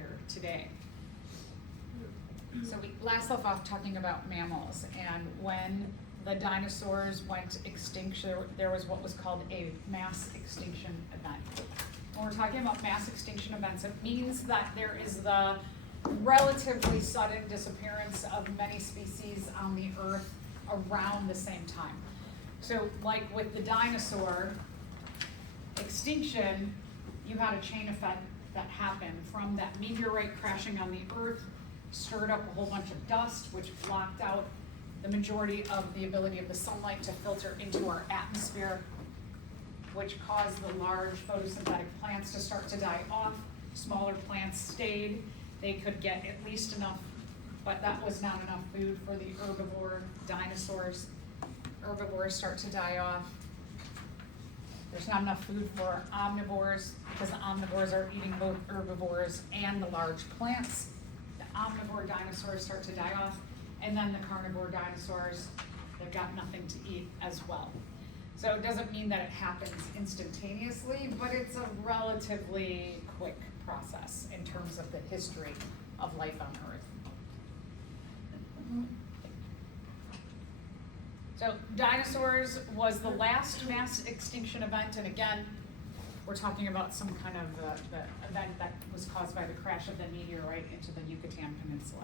here today. So we last left off talking about mammals, and when the dinosaurs went extinct, there was what was called a mass extinction event. When we're talking about mass extinction events, it means that there is the relatively sudden disappearance of many species on the earth around the same time. So like with the dinosaur extinction, you had a chain effect that happened from that meteorite crashing on the earth, stirred up a whole bunch of dust, which blocked out the majority of the ability of the sunlight to filter into our atmosphere, which caused the large photosynthetic plants to start to die off. Smaller plants stayed. They could get at least enough, but that was not enough food for the herbivore dinosaurs. Herbivores start to die off. There's not enough food for omnivores because the omnivores are eating both herbivores and the large plants. The omnivore dinosaurs start to die off, and then the carnivore dinosaurs, they've got nothing to eat as well. So it doesn't mean that it happens instantaneously, but it's a relatively quick process in terms of the history of life on Earth. So dinosaurs was the last mass extinction event, and again, we're talking about some kind of the event that was caused by the crash of the meteorite into the Yucatan Peninsula.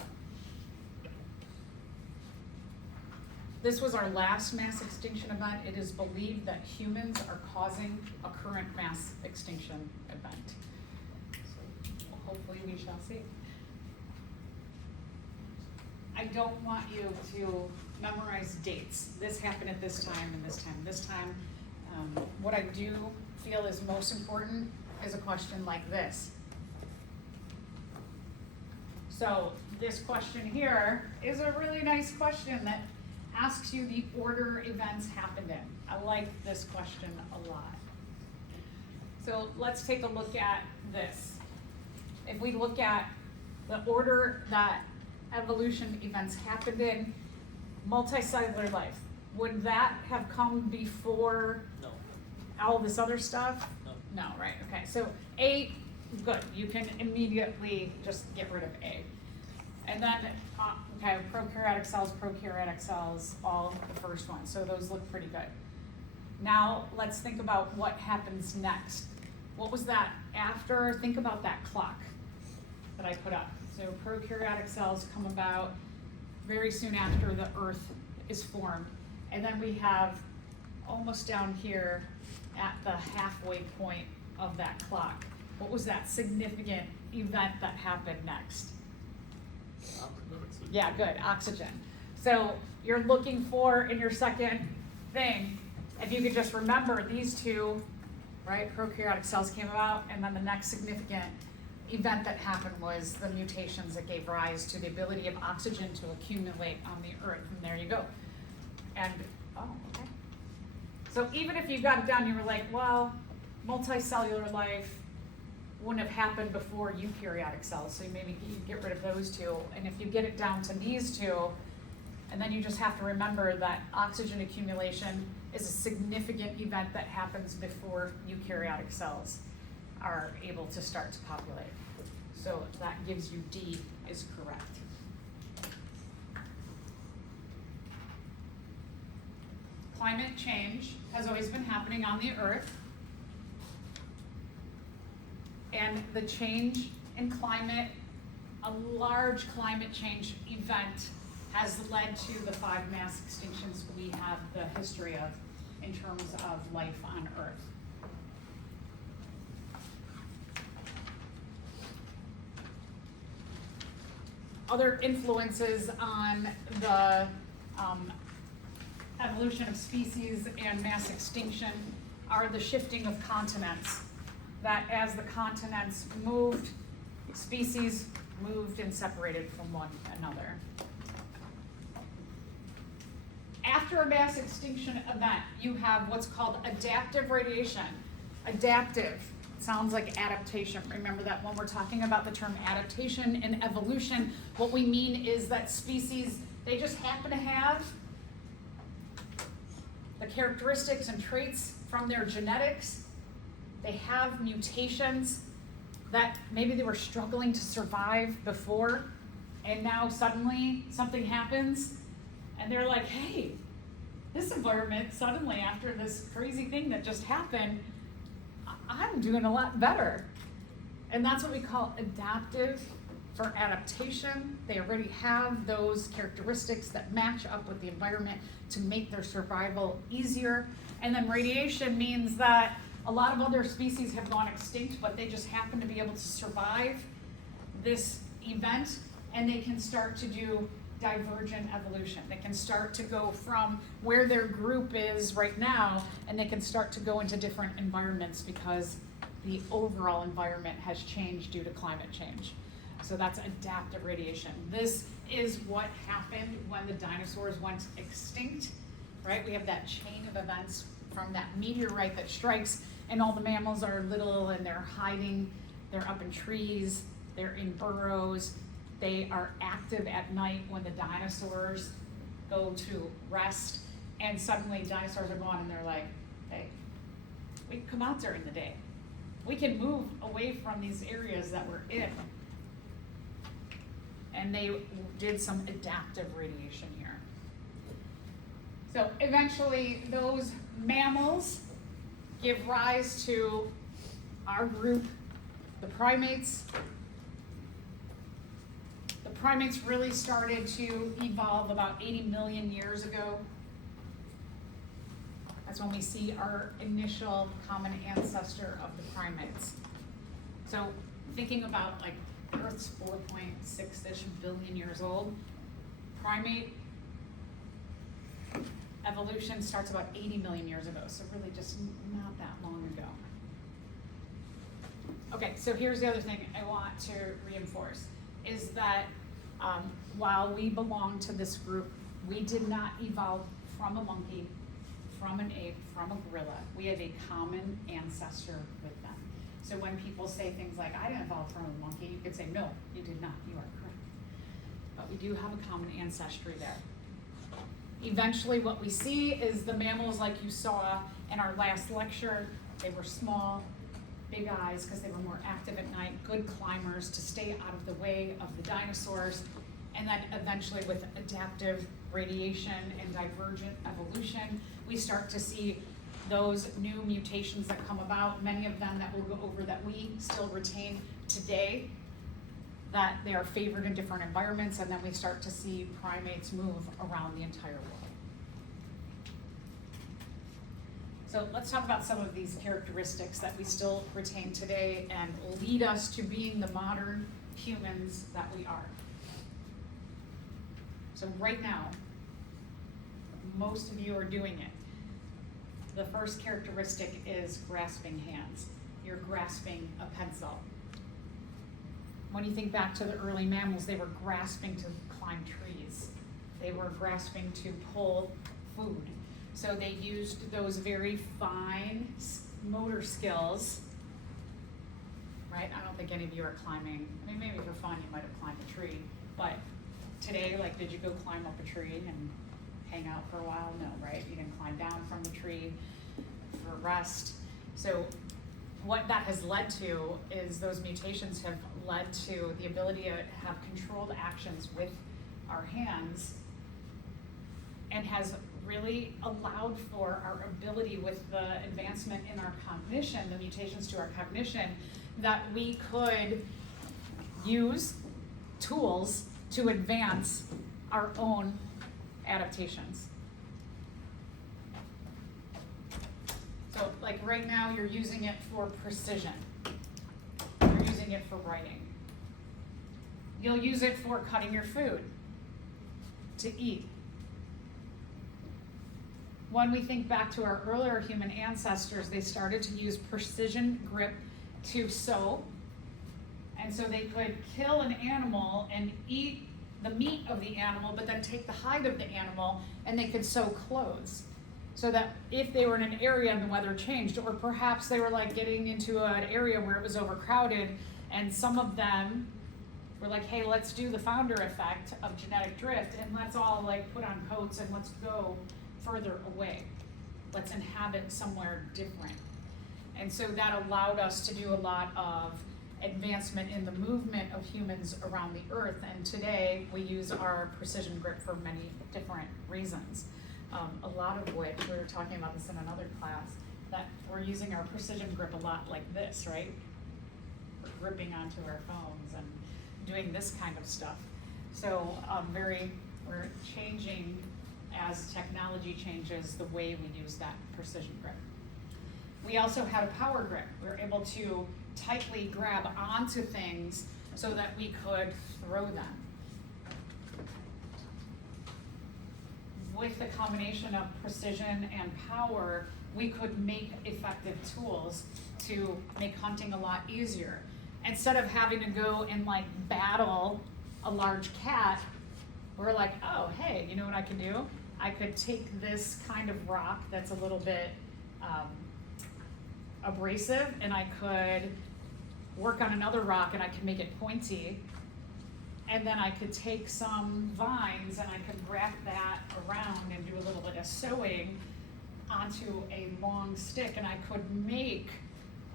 This was our last mass extinction event. It is believed that humans are causing a current mass extinction event. So hopefully we shall see. I don't want you to memorize dates. This happened at this time and this time and this time. What I do feel is most important is a question like this. So this question here is a really nice question that asks you the order events happened in. I like this question a lot. So let's take a look at this. If we look at the order that evolution events happened in, multicellular life, would that have come before No. all this other stuff? No. No, right, okay. So A, good, you can immediately just get rid of A. And then, okay, prokaryotic cells, all the first one. So those look pretty good. Now let's think about what happens next. What was that after? Think about that clock that I put up. So prokaryotic cells come about very soon after the Earth is formed. And then we have almost down here at the halfway point of that clock. What was that significant event that happened next? Oxygen. Yeah, good, oxygen. So you're looking for in your second thing, if you could just remember these two, right? Prokaryotic cells came about, and then the next significant event that happened was the mutations that gave rise to the ability of oxygen to accumulate on the Earth. And there you go. And, oh, okay. So even if you got it down, you were like, well, multicellular life wouldn't have happened before eukaryotic cells, so maybe you get rid of those two. And if you get it down to these two, and then you just have to remember that oxygen accumulation is a significant event that happens before eukaryotic cells are able to start to populate. So that gives you D is correct. Climate change has always been happening on the Earth. And the change in climate, a large climate change event, has led to the 5 mass extinctions we have the history of in terms of life on Earth. Other influences on the evolution of species and mass extinction are the shifting of continents. That as the continents moved, species moved and separated from one another. After a mass extinction event, you have what's called adaptive radiation. Adaptive sounds like adaptation. Remember that when we're talking about the term adaptation in evolution, what we mean is that species, they just happen to have the characteristics and traits from their genetics. They have mutations that maybe they were struggling to survive before, and now suddenly something happens, and they're like, hey, this environment suddenly, after this crazy thing that just happened, I'm doing a lot better. And that's what we call adaptive for adaptation. They already have those characteristics that match up with the environment to make their survival easier. And then radiation means that a lot of other species have gone extinct, but they just happen to be able to survive this event, and they can start to do divergent evolution. They can start to go from where their group is right now, and they can start to go into different environments because the overall environment has changed due to climate change. So that's adaptive radiation. This is what happened when the dinosaurs went extinct, right? We have that chain of events from that meteorite that strikes, and all the mammals are little and they're hiding, they're up in trees, they're in burrows, they are active at night when the dinosaurs go to rest, and suddenly dinosaurs are gone and they're like, hey, we can come out during the day. We can move away from these areas that we're in. And they did some adaptive radiation here. So eventually those mammals give rise to our group, the primates. The primates really started to evolve about 80 million years ago. That's when we see our initial common ancestor of the primates. So thinking about like Earth's 4.6-ish billion years old, primate evolution starts about 80 million years ago, so really just not that long ago. Okay, so here's the other thing I want to reinforce, is that while we belong to this group, we did not evolve from a monkey, from an ape, from a gorilla. We have a common ancestor with them. So when people say things like, I didn't evolve from a monkey, you could say, no, you did not, you are correct. But we do have a common ancestry there. Eventually what we see is the mammals, like you saw in our last lecture, they were small, big eyes because they were more active at night, good climbers to stay out of the way of the dinosaurs. And then eventually with adaptive radiation and divergent evolution, we start to see those new mutations that come about, many of them that we'll go over that we still retain today, that they are favored in different environments, and then we start to see primates move around the entire world. So let's talk about some of these characteristics that we still retain today and lead us to being the modern humans that we are. So right now, most of you are doing it. The first characteristic is grasping hands. You're grasping a pencil. When you think back to the early mammals, they were grasping to climb trees. They were grasping to pull food. So they used those very fine motor skills, right? I don't think any of you are climbing. I mean, maybe for fun you might have climbed a tree, but today, like, did you go climb up a tree and hang out for a while? No, right? You didn't climb down from the tree for rest. So what that has led to is those mutations have led to the ability to have controlled actions with our hands, and has really allowed for our ability, with the advancement in our cognition, the mutations to our cognition, that we could use tools to advance our own adaptations. So like right now you're using it for precision. You're using it for writing. You'll use it for cutting your food to eat. When we think back to our earlier human ancestors, they started to use precision grip to sew. And so they could kill an animal and eat the meat of the animal, but then take the hide of the animal, and they could sew clothes. So that if they were in an area and the weather changed, or perhaps they were like getting into an area where it was overcrowded, and some of them were like, hey, let's do the founder effect of genetic drift, and let's all like put on coats and let's go further away. Let's inhabit somewhere different. And so that allowed us to do a lot of advancement in the movement of humans around the earth. And today we use our precision grip for many different reasons. A lot of which, we were talking about this in another class, that we're using our precision grip a lot like this, right? We're gripping onto our phones and doing this kind of stuff. So we're changing as technology changes the way we use that precision grip. We also had a power grip. We were able to tightly grab onto things so that we could throw them. With the combination of precision and power, we could make effective tools to make hunting a lot easier. Instead of having to go and like battle a large cat, we're like, oh, hey, you know what I can do? I could take this kind of rock that's a little bit abrasive, and I could work on another rock and I could make it pointy. And then I could take some vines and I could wrap that around and do a little bit of sewing onto a long stick, and I could make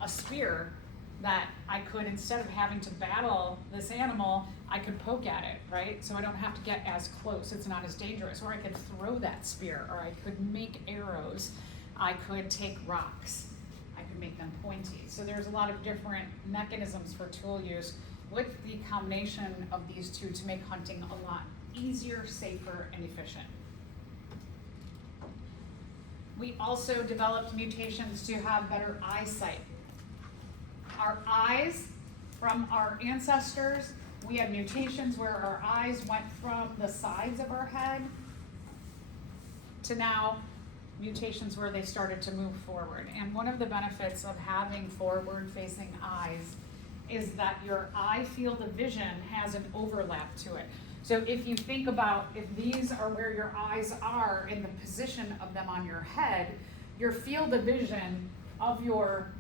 a spear that I could, instead of having to battle this animal, I could poke at it, right? So I don't have to get as close, it's not as dangerous. Or I could throw that spear, or I could make arrows. I could take rocks, I could make them pointy. So there's a lot of different mechanisms for tool use with the combination of these two to make hunting a lot easier, safer, and efficient. We also developed mutations to have better eyesight. Our eyes, from our ancestors, we had mutations where our eyes went from the sides of our head to now mutations where they started to move forward. And one of the benefits of having forward-facing eyes is that your eye field of vision has an overlap to it. So if you think about, if these are where your eyes are in the position of them on your head, your field of vision of your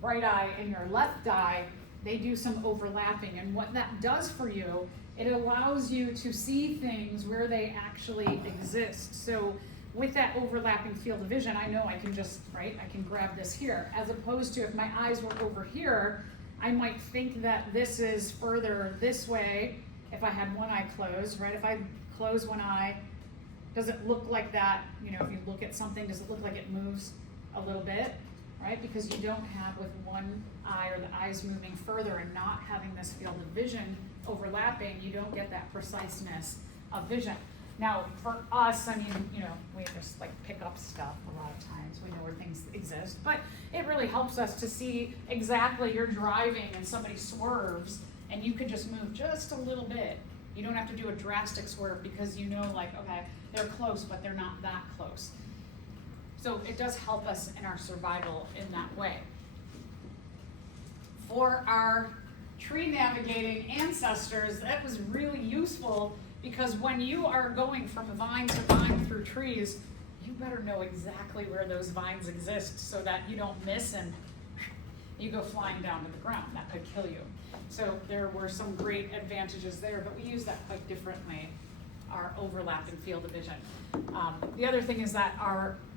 right eye and your left eye, they do some overlapping. And what that does for you, it allows you to see things where they actually exist. So with that overlapping field of vision, I know I can just, right, I can grab this here. As opposed to if my eyes were over here, I might think that this is further this way if I had one eye closed, right? If I close one eye, does it look like that? You know, if you look at something, does it look like it moves a little bit, right? Because you don't have with one eye or the eyes moving further and not having this field of vision overlapping, you don't get that preciseness of vision. Now, for us, I mean, you know, we just like pick up stuff a lot of times. We know where things exist, but it really helps us to see exactly you're driving and somebody swerves and you could just move just a little bit. You don't have to do a drastic swerve because you know, like, okay, they're close, but they're not that close. So it does help us in our survival in that way. For our tree navigating ancestors, that was really useful because when you are going from vine to vine through trees, you better know exactly where those vines exist so that you don't miss and you go flying down to the ground. That could kill you. So there were some great advantages there, but we use that quite differently, our overlapping field of vision. The other thing is that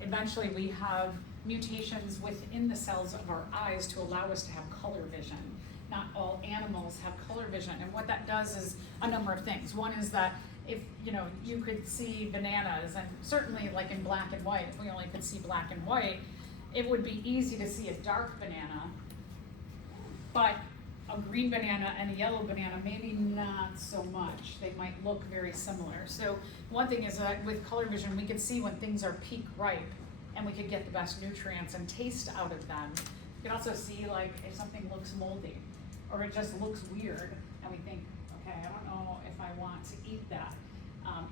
eventually we have mutations within the cells of our eyes to allow us to have color vision. Not all animals have color vision, and what that does is a number of things. One is that if you could see bananas, and certainly like in black and white, if we only could see black and white, it would be easy to see a dark banana, but a green banana and a yellow banana, maybe not so much. They might look very similar. So one thing is that with color vision, we could see when things are peak ripe, and we could get the best nutrients and taste out of them. You can also see like if something looks moldy, or it just looks weird, and we think, okay, I don't know if I want to eat that.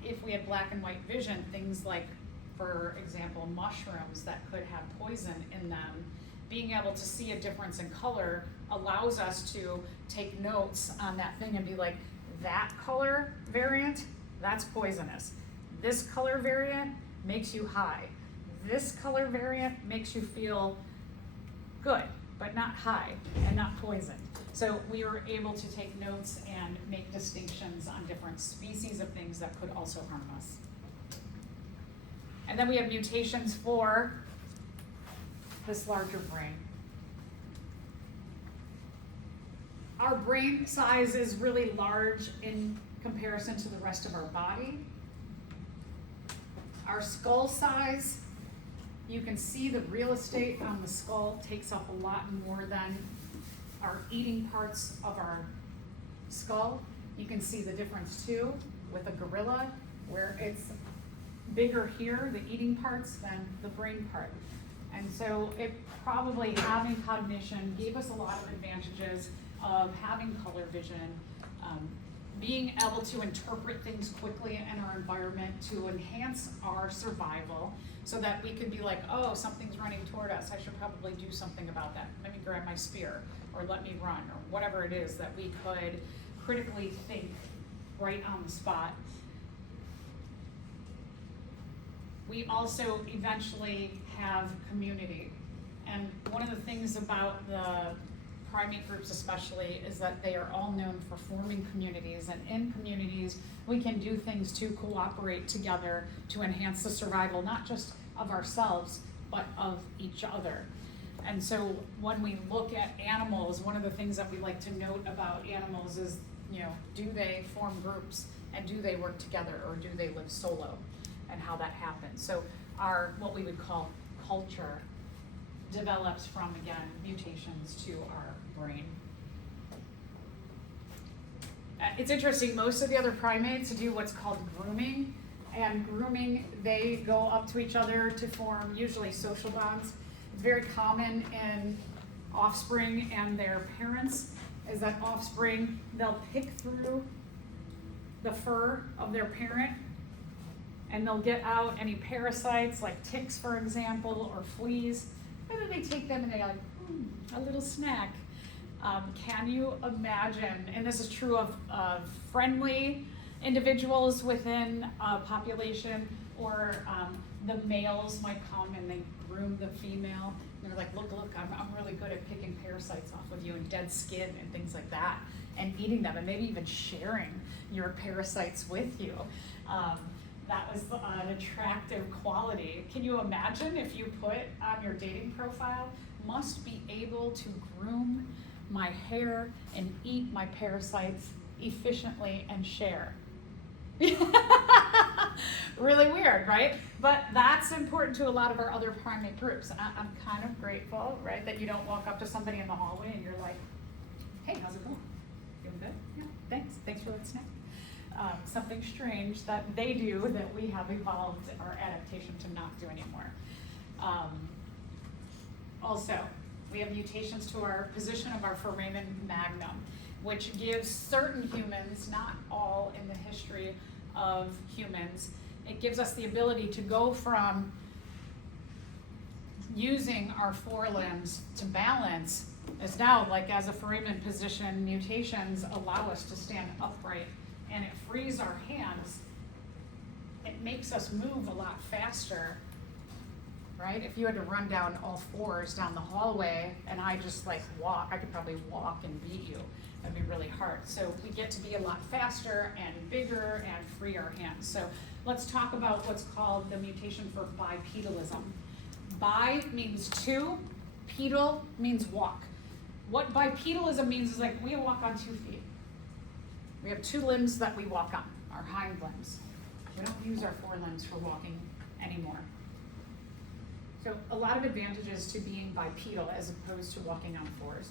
If we had black and white vision, things like, for example, mushrooms that could have poison in them, being able to see a difference in color allows us to take notes on that thing and be like, that color variant, that's poisonous. This color variant makes you high. This color variant makes you feel good, but not high and not poisoned. So we were able to take notes and make distinctions on different species of things that could also harm us. And then we have mutations for this larger brain. Our brain size is really large in comparison to the rest of our body. Our skull size, you can see the real estate on the skull takes up a lot more than our eating parts of our skull. You can see the difference too with a gorilla, where it's bigger here, the eating parts, than the brain part. And so it probably, having cognition, gave us a lot of advantages of having color vision, being able to interpret things quickly in our environment to enhance our survival, so that we could be like, oh, something's running toward us, I should probably do something about that. Let me grab my spear, or let me run, or whatever it is that we could critically think right on the spot. We also eventually have community. And one of the things about the primate groups especially is that they are all known for forming communities, and in communities we can do things to cooperate together to enhance the survival, not just of ourselves, but of each other. And so when we look at animals, one of the things that we like to note about animals is, do they form groups, and do they work together, or do they live solo, and how that happens. So our, what we would call culture, develops from, again, mutations to our brain. It's interesting, most of the other primates do what's called grooming, and grooming, they go up to each other to form usually social bonds. It's very common in offspring and their parents, is that offspring, they'll pick through the fur of their parent, and they'll get out any parasites like ticks, for example, or fleas, and then they take them and they're like, a little snack. Can you imagine, and this is true of friendly individuals within a population, or the males might come and they groom the female, and they're like, look, I'm really good at picking parasites off of you, and dead skin and things like that, and eating them, and maybe even sharing your parasites with you. That was an attractive quality. Can you imagine if you put on your dating profile, must be able to groom my hair and eat my parasites efficiently and share? Really weird, right? But that's important to a lot of our other primate groups. And I'm kind of grateful, right, that you don't walk up to somebody in the hallway and you're like, hey, how's it going? Doing good? Yeah, thanks for that snack. Something strange that they do that we have evolved our adaptation to not do anymore. Also, we have mutations to our position of our foramen magnum, which gives certain humans, not all in the history of humans, it gives us the ability to go from using our forelimbs to balance, as now, like as a foramen position, mutations allow us to stand upright, and it frees our hands. It makes us move a lot faster, right? If you had to run down all fours down the hallway and I just like walk, I could probably walk and beat you. That'd be really hard. So we get to be a lot faster and bigger and free our hands. So let's talk about what's called the mutation for bipedalism. Bi means two, pedal means walk. What bipedalism means is like we walk on 2 feet. We have 2 limbs that we walk on, our hind limbs. We don't use our forelimbs for walking anymore. So a lot of advantages to being bipedal as opposed to walking on 4s.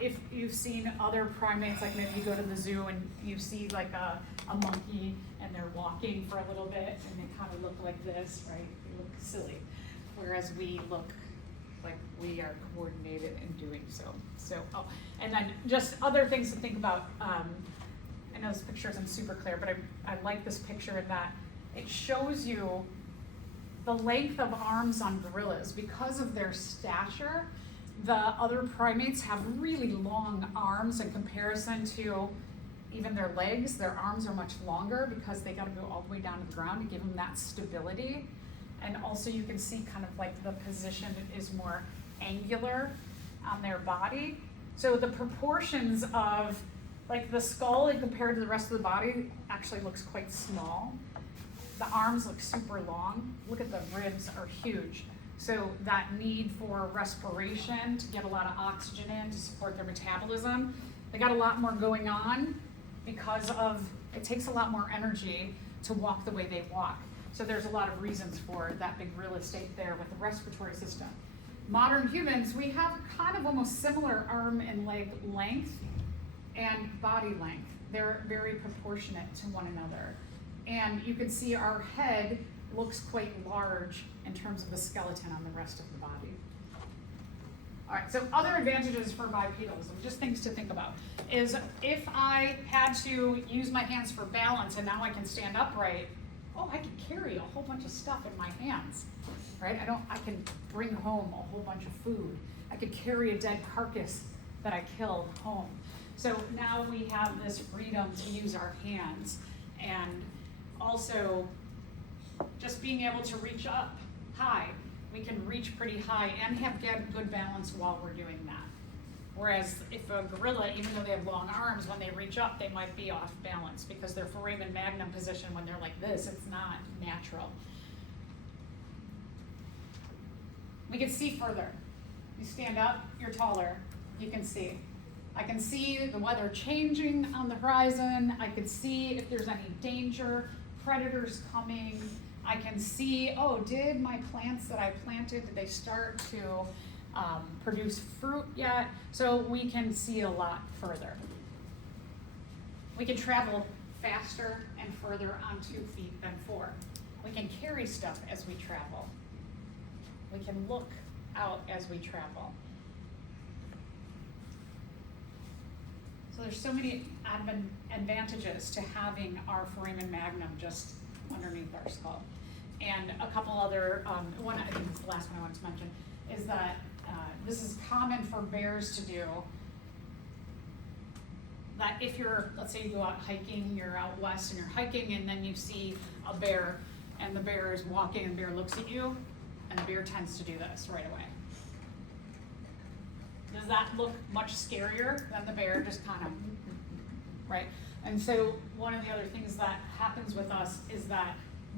If you've seen other primates, like maybe you go to the zoo and you see like a monkey and they're walking for a little bit and they kind of look like this, right? They look silly. Whereas we look like we are coordinated in doing so. And then just other things to think about. I know this picture isn't super clear, but I like this picture in that it shows you the length of arms on gorillas. Because of their stature, the other primates have really long arms in comparison to even their legs. Their arms are much longer because they gotta go all the way down to the ground to give them that stability. And also you can see kind of like the position is more angular on their body. So the proportions of like the skull and compared to the rest of the body actually looks quite small. The arms look super long. Look at the ribs are huge. So that need for respiration to get a lot of oxygen in to support their metabolism, They got a lot more going on because it takes a lot more energy to walk the way they walk. So there's a lot of reasons for that big real estate there with the respiratory system. Modern humans, we have kind of almost similar arm and leg length and body length. They're very proportionate to one another. And you can see our head looks quite large in terms of the skeleton on the rest of the body. All right, so other advantages for bipedals, and just things to think about, is if I had to use my hands for balance and now I can stand upright, oh, I can carry a whole bunch of stuff in my hands, right? I can bring home a whole bunch of food. I could carry a dead carcass that I killed home. So now we have this freedom to use our hands, and also just being able to reach up high. We can reach pretty high and have good balance while we're doing that. Whereas if a gorilla, even though they have long arms, when they reach up, they might be off balance because their foramen magnum position, when they're like this, it's not natural. We can see further. You stand up, you're taller, you can see. I can see the weather changing on the horizon. I can see if there's any danger, predators coming. I can see, oh, did my plants that I planted, did they start to produce fruit yet? So we can see a lot further. We can travel faster and further on 2 feet than 4. We can carry stuff as we travel. We can look out as we travel. So there's so many advantages to having our foramen magnum just underneath our skull. And a couple other, one, I think it's the last one I wanted to mention, is that this is common for bears to do. That if you're, let's say you go out hiking, you're out west and you're hiking, and then you see a bear, and the bear is walking, and the bear looks at you, and the bear tends to do this right away. Does that look much scarier than the bear just kind of, right? And so one of the other things that happens with us is that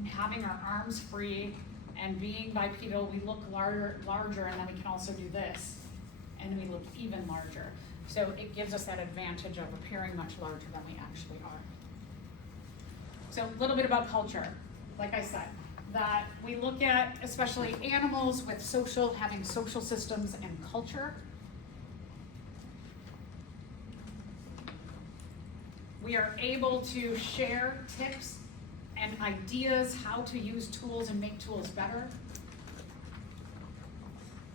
having our arms free and being bipedal, we look larger, and then we can also do this, and we look even larger. So it gives us that advantage of appearing much larger than we actually are. So a little bit about culture. Like I said, that we look at, especially animals with having social systems and culture. We are able to share tips and ideas how to use tools and make tools better.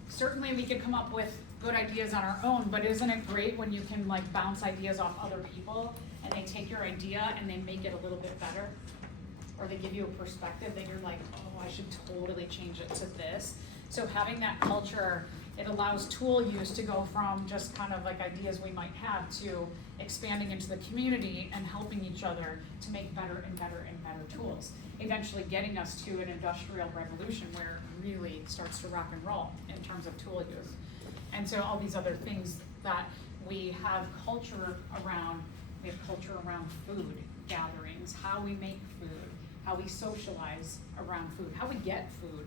Certainly we can come up with good ideas on our own, but isn't it great when you can like bounce ideas off other people and they take your idea and they make it a little bit better? Or they give you a perspective that you're like, oh, I should totally change it to this. So having that culture, it allows tool use to go from just kind of like ideas we might have to expanding into the community and helping each other to make better and better and better tools. Eventually getting us to an industrial revolution where it really starts to rock and roll in terms of tool use. And so all these other things that we have culture around, we have culture around food gatherings, how we make food, how we socialize around food, how we get food.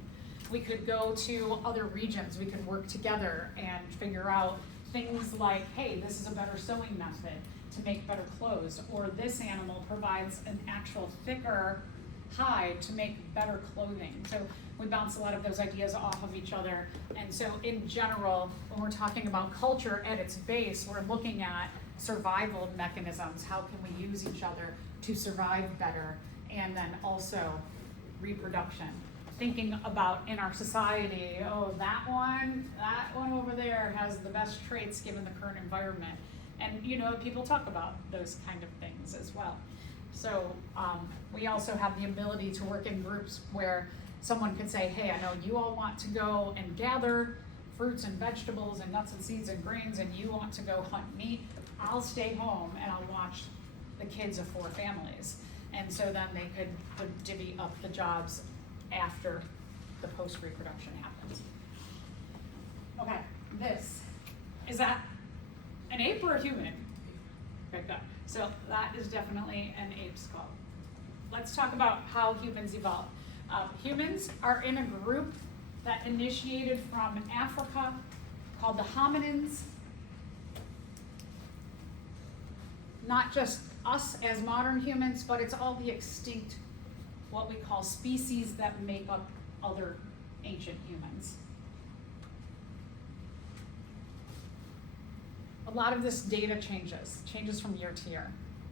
We could go to other regions, we could work together and figure out things like, hey, this is a better sewing method to make better clothes, or this animal provides an actual thicker hide to make better clothing. So we bounce a lot of those ideas off of each other. And so in general, when we're talking about culture at its base, we're looking at survival mechanisms. How can we use each other to survive better? And then also reproduction. Thinking about in our society, oh, that one over there has the best traits given the current environment. And you know, people talk about those kind of things as well. So we also have the ability to work in groups where someone could say, hey, I know you all want to go and gather fruits and vegetables and nuts and seeds and grains, and you want to go hunt meat. I'll stay home and I'll watch the kids of 4 families. And so then they could divvy up the jobs after the post-reproduction happens. Okay, is that an ape or a human? Okay, good. So that is definitely an ape skull. Let's talk about how humans evolved. Humans are in a group that initiated from Africa called the hominins. not just us as modern humans, but it's all the extinct, what we call species that make up other ancient humans. A lot of this data changes from year to year.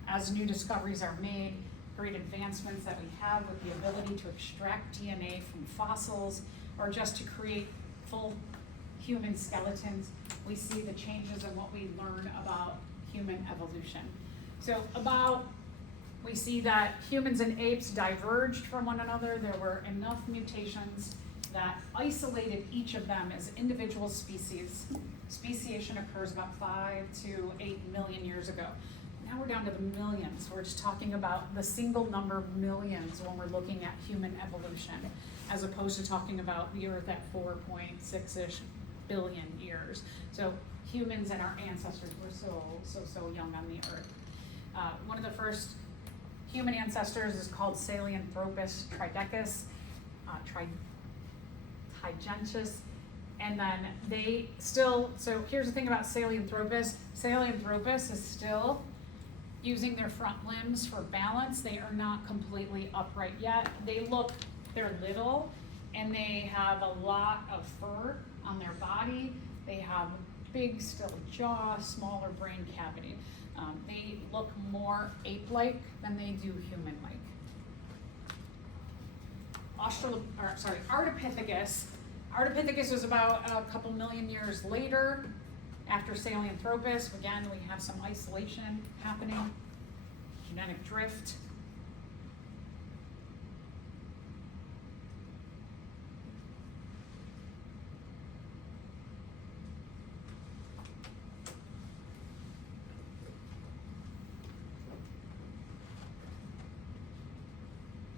As new discoveries are made, great advancements that we have with the ability to extract DNA from fossils, or just to create full human skeletons, we see the changes in what we learn about human evolution. So we see that humans and apes diverged from one another. There were enough mutations that isolated each of them as individual species. Speciation occurs about 5 to 8 million years ago. Now we're down to the millions. We're just talking about the single number of millions when we're looking at human evolution, as opposed to talking about the Earth at 4.6-ish billion years. So humans and our ancestors were so young on the Earth. One of the first human ancestors is called Sahelanthropus triticus, Tigentus, and then so here's the thing about Sahelanthropus. Sahelanthropus is still using their front limbs for balance. They are not completely upright yet. They're little, and they have a lot of fur on their body. They have big still jaw, smaller brain cavity. They look more ape-like than they do human-like. Ardipithecus. Ardipithecus was about a couple million years later after Sahelanthropus. Again, we have some isolation happening, genetic drift.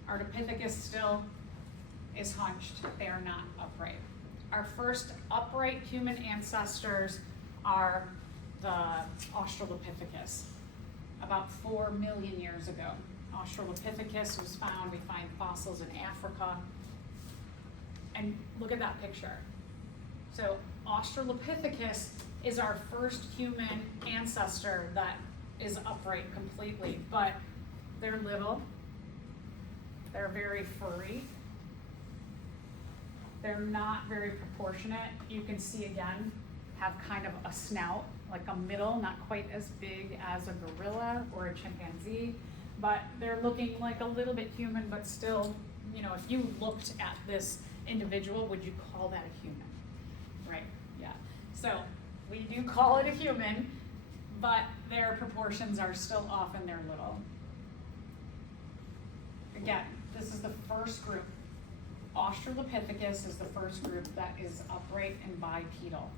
Ardipithecus still is hunched. They are not upright. Our first upright human ancestors are the Australopithecus, about 4 million years ago. Australopithecus was found, we find fossils in Africa. And look at that picture. So Australopithecus is our first human ancestor that is upright completely, but they're little. They're very furry. They're not very proportionate. You can see again, have kind of a snout, like a middle, not quite as big as a gorilla or a chimpanzee, but they're looking like a little bit human, but still, if you looked at this individual, would you call that a human? Right, yeah. So we do call it a human, but their proportions are still often they're little. Again, this is the first group. Australopithecus is the first group that is upright and bipedal.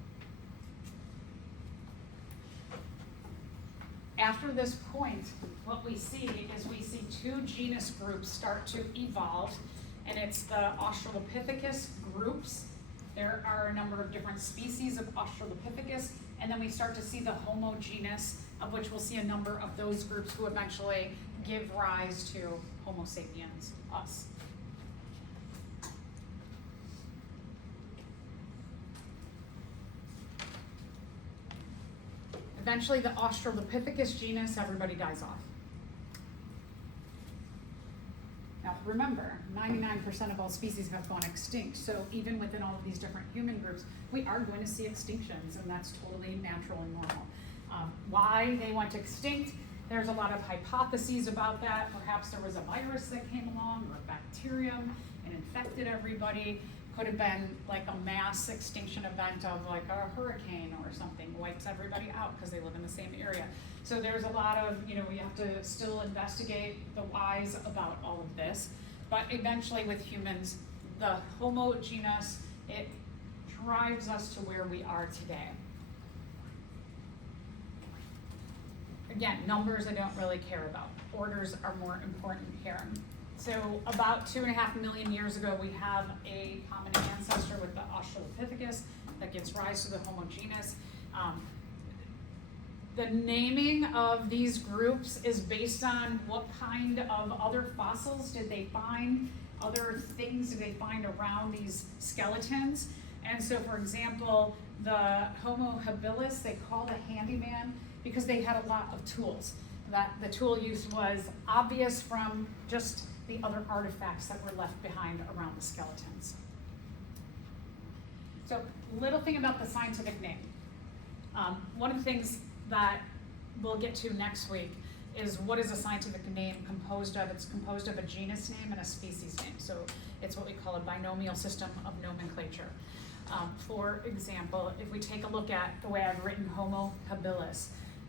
After this point, what we see is two genus groups start to evolve, and it's the Australopithecus groups. There are a number of different species of Australopithecus, and then we start to see the Homo genus, of which we'll see a number of those groups who eventually give rise to Homo sapiens, us. Eventually, the Australopithecus genus, everybody dies off. Now, remember, 99% of all species have gone extinct, so even within all of these different human groups, we are going to see extinctions, and that's totally natural and normal. Why they went extinct, there's a lot of hypotheses about that. Perhaps there was a virus that came along, or a bacterium, and infected everybody. Could have been like a mass extinction event of like a hurricane or something, wipes everybody out because they live in the same area. So there's a lot of, we have to still investigate the whys about all of this. But eventually with humans, the Homo genus, it drives us to where we are today. Again, numbers I don't really care about. Orders are more important here. So about 2.5 million years ago, we have a common ancestor with the Australopithecus that gives rise to the Homo genus. The naming of these groups is based on what kind of other fossils did they find, other things did they find around these skeletons. And so, for example, the Homo habilis, they called a handyman because they had a lot of tools. that the tool use was obvious from just the other artifacts that were left behind around the skeletons. So, little thing about the scientific name. One of the things that we'll get to next week is what is a scientific name composed of? It's composed of a genus name and a species name. So it's what we call a binomial system of nomenclature. For example, if we take a look at the way I've written Homo habilis,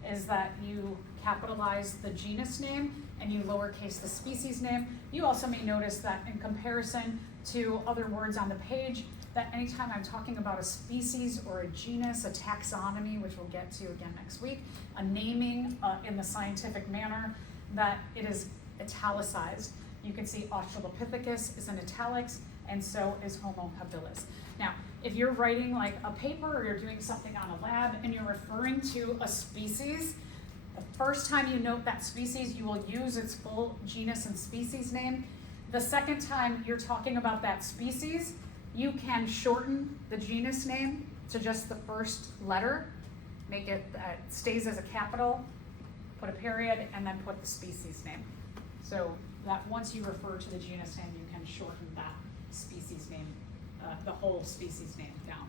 is that you capitalize the genus name and you lowercase the species name. You also may notice that in comparison to other words on the page, that anytime I'm talking about a species or a genus, a taxonomy, which we'll get to again next week, a naming in the scientific manner, that it is italicized. You can see Australopithecus is in italics, and so is Homo habilis. Now, if you're writing like a paper or you're doing something on a lab and you're referring to a species, the first time you note that species, you will use its full genus and species name. The second time you're talking about that species, you can shorten the genus name to just the first letter, make it stays as a capital, put a period, and then put the species name. So that once you refer to the genus name, you can shorten that species name, the whole species name down.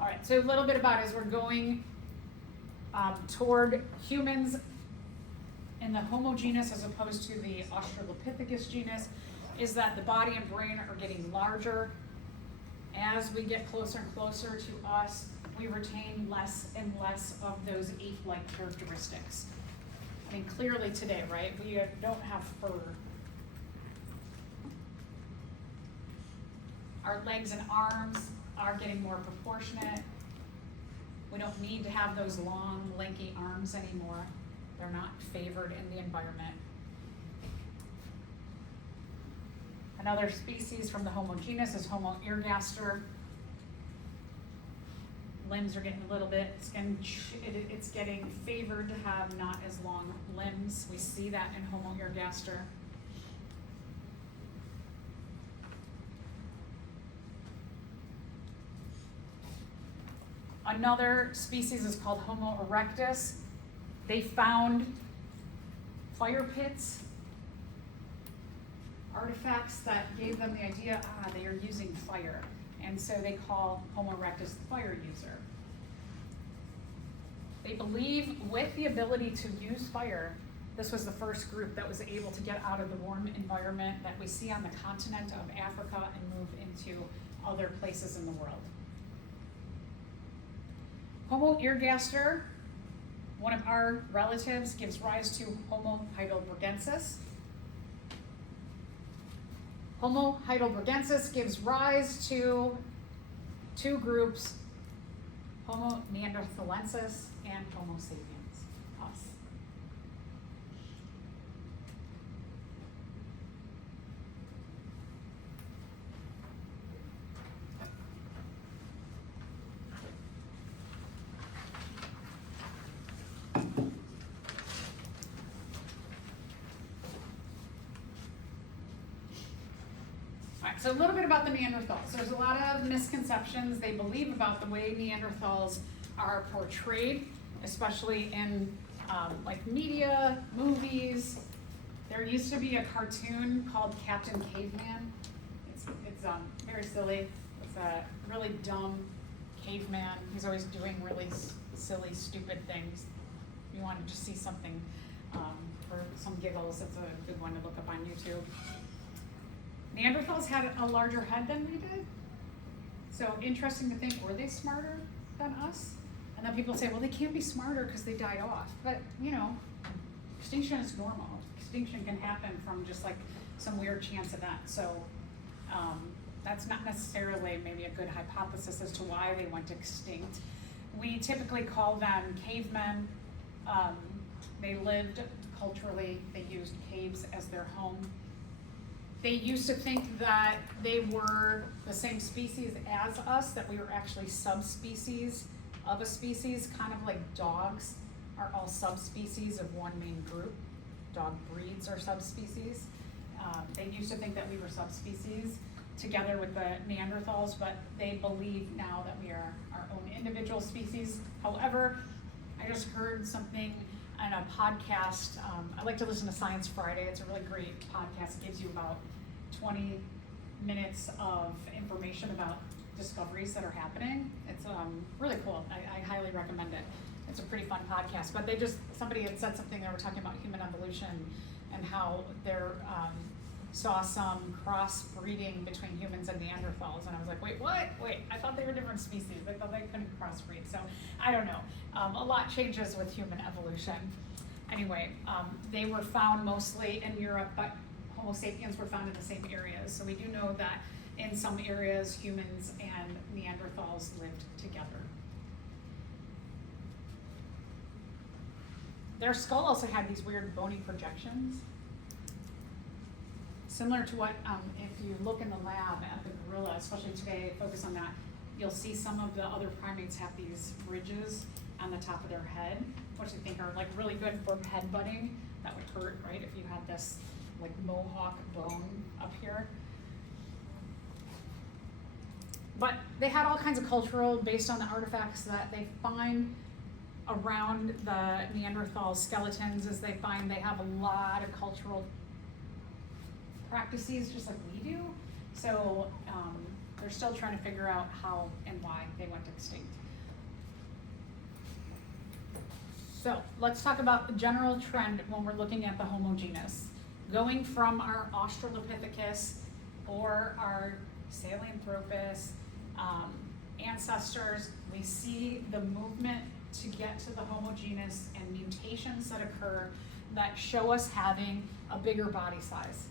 All right, so a little bit about as we're going toward humans in the Homo genus as opposed to the Australopithecus genus, is that the body and brain are getting larger. As we get closer and closer to us, we retain less and less of those ape-like characteristics. I mean, clearly today, right, we don't have fur. Our legs and arms are getting more proportionate. We don't need to have those long, lanky arms anymore. They're not favored in the environment. Another species from the Homo genus is Homo ergaster. Limbs are getting a little bit, it's getting favored to have not as long limbs. We see that in Homo ergaster. Another species is called Homo erectus. They found fire pits, artifacts that gave them the idea, they are using fire. And so they call Homo erectus the fire user. They believe with the ability to use fire, this was the first group that was able to get out of the warm environment that we see on the continent of Africa and move into other places in the world. Homo ergaster, one of our relatives, gives rise to Homo heidelbergensis. Homo heidelbergensis gives rise to two groups, Homo neanderthalensis and Homo sapiens, us. So a little bit about the Neanderthals. There's a lot of misconceptions they believe about the way Neanderthals are portrayed, especially in like media, movies. There used to be a cartoon called Captain Caveman. It's very silly. It's a really dumb caveman. He's always doing really silly, stupid things. If you want to just see something for some giggles, it's a good one to look up on YouTube. Neanderthals had a larger head than we did. So interesting to think, were they smarter than us? And then people say, well, they can't be smarter because they died off. But, you know, extinction is normal. Extinction can happen from just like some weird chance event. So that's not necessarily maybe a good hypothesis as to why they went extinct. We typically call them cavemen. They lived culturally, they used caves as their home. They used to think that they were the same species as us, that we were actually subspecies of a species, kind of like dogs are all subspecies of one main group. Dog breeds are subspecies. They used to think that we were subspecies together with the Neanderthals, but they believe now that we are our own individual species. However, I just heard something and a podcast. I like to listen to Science Friday. It's a really great podcast. It gives you about 20 minutes of information about discoveries that are happening. It's really cool. I highly recommend it. It's a pretty fun podcast. But somebody had said something, they were talking about human evolution and how they're saw some crossbreeding between humans and Neanderthals, and I was like, wait, what? Wait, I thought they were different species. I thought they couldn't crossbreed. So I don't know. A lot changes with human evolution. Anyway, they were found mostly in Europe, but Homo sapiens were found in the same areas. So we do know that in some areas, humans and Neanderthals lived together. Their skull also had these weird bony projections. Similar to what, if you look in the lab at the gorilla, especially today, focus on that, you'll see some of the other primates have these ridges on the top of their head, which I think are like really good for headbutting. That would hurt, right, if you had this like mohawk bone up here. But they had all kinds of cultural, based on the artifacts that they find around the Neanderthal skeletons, is they find they have a lot of cultural practices just like we do. So they're still trying to figure out how and why they went extinct. So let's talk about the general trend when we're looking at the Homo genus. Going from our Australopithecus or our Sahelanthropus ancestors, we see the movement to get to the Homo genus and mutations that occur that show us having a bigger body size.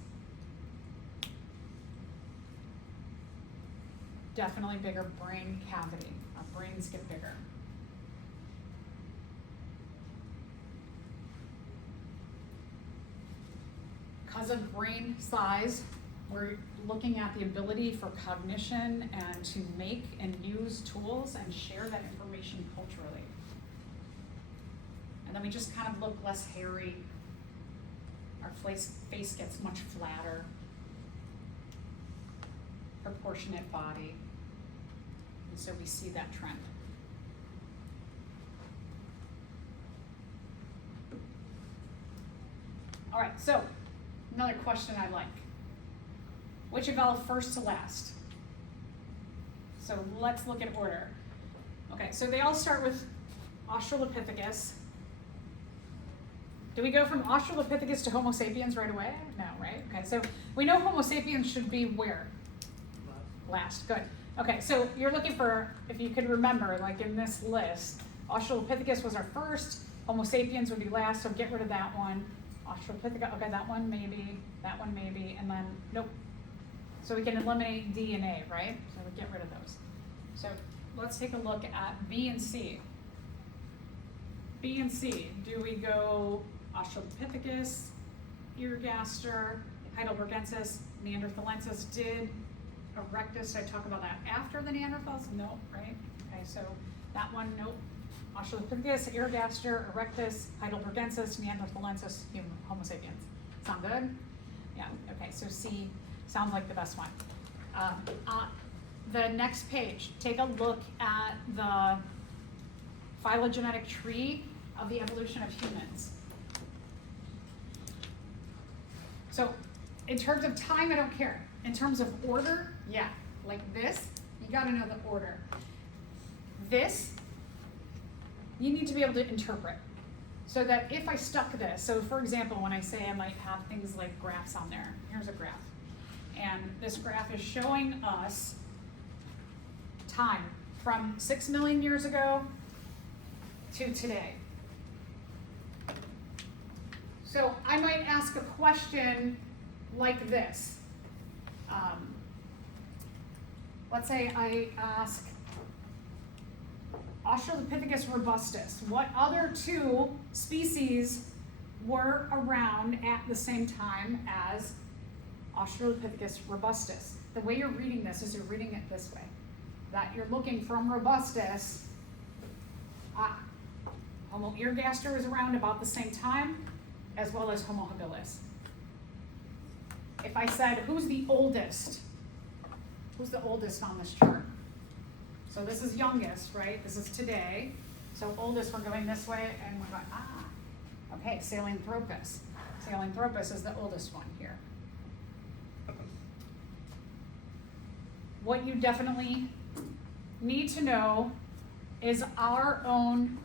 Definitely bigger brain cavity. Our brains get bigger. Because of brain size, we're looking at the ability for cognition and to make and use tools and share that information culturally. And then we just kind of look less hairy. Our face gets much flatter. Proportionate body. And so we see that trend. All right, so another question I like. Which evolved first to last? So let's look in order. Okay, so they all start with Australopithecus. Do we go from Australopithecus to Homo sapiens right away? No, right? Okay, so we know Homo sapiens should be where? Last, good. Okay, so you're looking for, if you could remember, like in this list, Australopithecus was our first, Homo sapiens would be last, so get rid of that one. Australopithecus, okay, that one maybe, and then, nope. So we can eliminate D and A, right? So we get rid of those. So let's take a look at B and C. B and C, do we go Australopithecus, Ergaster, Heidelbergensis, Neanderthalensis? Did Erectus, I talk about that after the Neanderthals? No, right? Okay, so that one, nope. Australopithecus, Ergaster, Erectus, Heidelbergensis, Neanderthalensis, Homo sapiens. Sound good? Yeah, okay, so C sounds like the best one. The next page, take a look at the phylogenetic tree of the evolution of humans. So in terms of time, I don't care. In terms of order, yeah, like this, you gotta know the order. This, you need to be able to interpret. So that if I stuck this, so for example, when I say I might have things like graphs on there, here's a graph. And this graph is showing us time from 6 million years ago to today. So I might ask a question like this. Let's say I ask Australopithecus robustus. What other two species were around at the same time as Australopithecus robustus? The way you're reading this is you're reading it this way. That you're looking from robustus. Homo ergaster is around about the same time, as well as Homo habilis. If I said, who's the oldest? Who's the oldest on this chart? So this is youngest, right? This is today. So oldest, we're going this way, and we're going, Okay, Sahelanthropus. Sahelanthropus is the oldest one here. What you definitely need to know is our own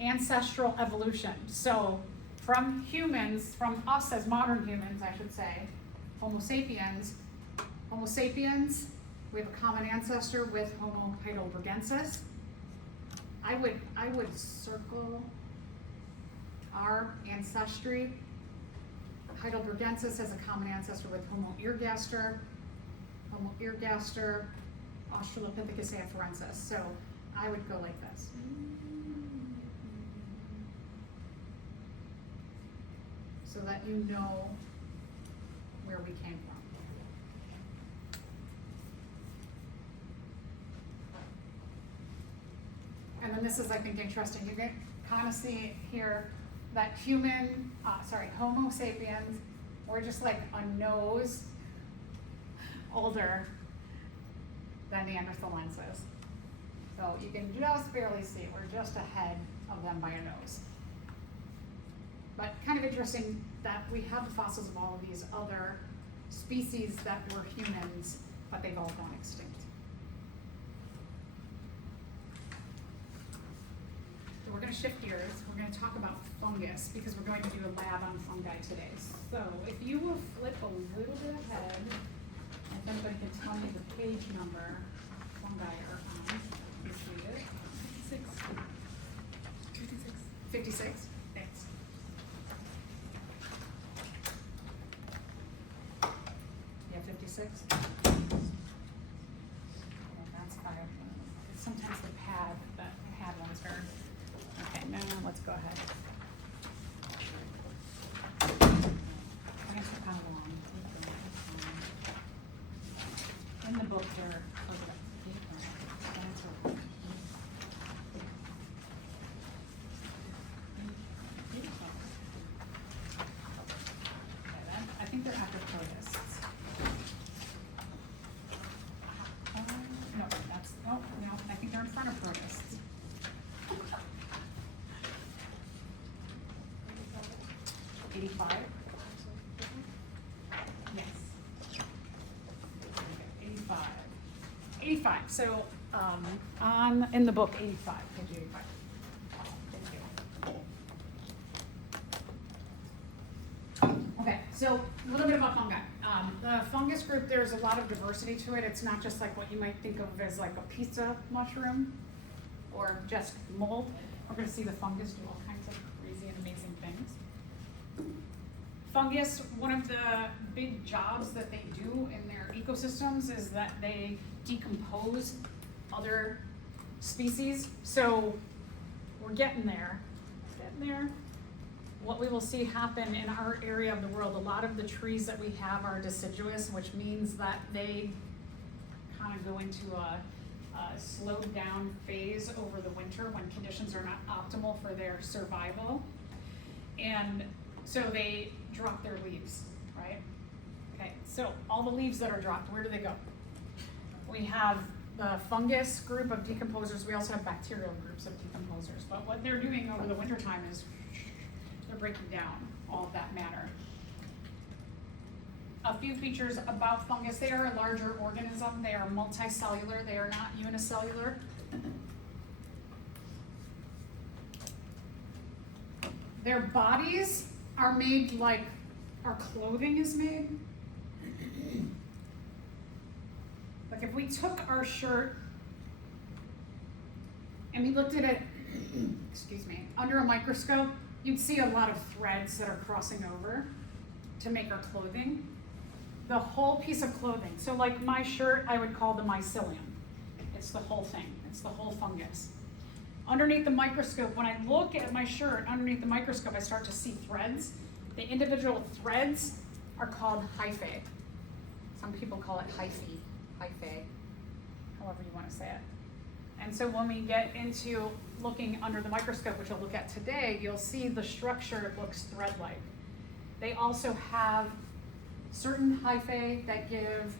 ancestral evolution. So from humans, from us as modern humans, I should say, Homo sapiens, we have a common ancestor with Homo heidelbergensis. I would circle our ancestry. Heidelbergensis has a common ancestor with Homo ergaster, Australopithecus afarensis. So I would go like this. So that you know where we came from. And then this is, I think, interesting. You can kind of see here that Homo sapiens, we're just like a nose older than Neanderthalensis. So you can just barely see, we're just ahead of them by a nose. But kind of interesting that we have the fossils of all of these other species that were humans, but they've all gone extinct. So we're going to shift gears. We're going to talk about fungus because we're going to do a lab on fungi today. So if you will flip a little bit ahead, if anybody can tell me the page number fungi are on. Let's read it. 56. Thanks. Yeah, 56. Oh, that's fine. Sometimes the pad ones are. Okay, now let's go ahead. I guess we're kind of long. In the book, they're I think they're after protists. No, I think they're in front of protists. $85? Yes. 85. So in the book, 85, page 85. Thank you. Okay, so a little bit about fungi. The fungus group, there's a lot of diversity to it. It's not just like what you might think of as like a pizza mushroom or just mold. We're going to see the fungus do all kinds of crazy and amazing things. Fungus, one of the big jobs that they do in their ecosystems is that they decompose other species. So we're getting there. What we will see happen in our area of the world, a lot of the trees that we have are deciduous, which means that they kind of go into a slowed down phase over the winter when conditions are not optimal for their survival. And so they drop their leaves, right? Okay, so all the leaves that are dropped, where do they go? We have the fungus group of decomposers. We also have bacterial groups of decomposers. But what they're doing over the wintertime is they're breaking down all of that matter. A few features about fungus. They are a larger organism. They are multicellular. They are not unicellular. Their bodies are made like our clothing is made. Like if we took our shirt and we looked at it, under a microscope, you'd see a lot of threads that are crossing over to make our clothing. The whole piece of clothing. So like my shirt, I would call the mycelium. It's the whole thing. It's the whole fungus. Underneath the microscope, when I look at my shirt, underneath the microscope, I start to see threads. The individual threads are called hyphae. Some people call it hyphae, however you want to say it. And so when we get into looking under the microscope, which we'll look at today, you'll see the structure looks thread-like. They also have certain hyphae that give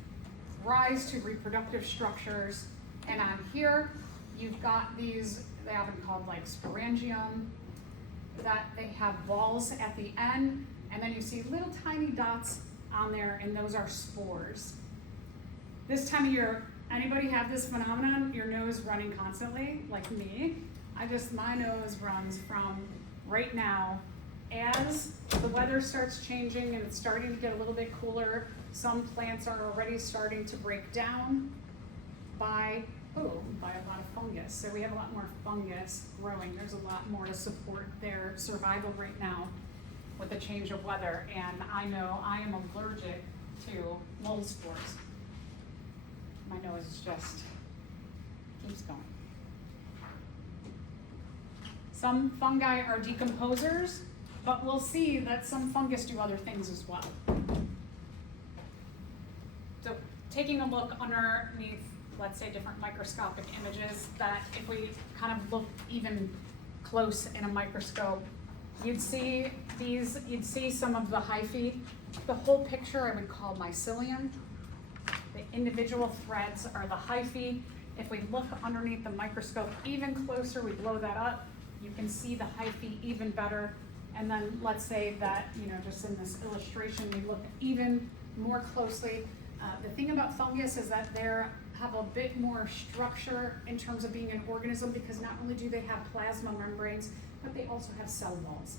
rise to reproductive structures. And on here, you've got these, they often called like sporangium, that they have balls at the end, and then you see little tiny dots on there, and those are spores. This time of year, anybody have this phenomenon? Your nose running constantly, like me? My nose runs from right now. As the weather starts changing and it's starting to get a little bit cooler, some plants are already starting to break down by a lot of fungus. So we have a lot more fungus growing. There's a lot more to support their survival right now with the change of weather. And I know I am allergic to mold spores. My nose just keeps going. Some fungi are decomposers, but we'll see that some fungus do other things as well. So taking a look underneath, let's say, different microscopic images, that if we kind of look even close in a microscope, you'd see some of the hyphae. The whole picture I would call mycelium. The individual threads are the hyphae. If we look underneath the microscope even closer, we blow that up, you can see the hyphae even better. And then let's say that, just in this illustration, we look even more closely. The thing about fungus is that they have a bit more structure in terms of being an organism, because not only do they have plasma membranes, but they also have cell walls.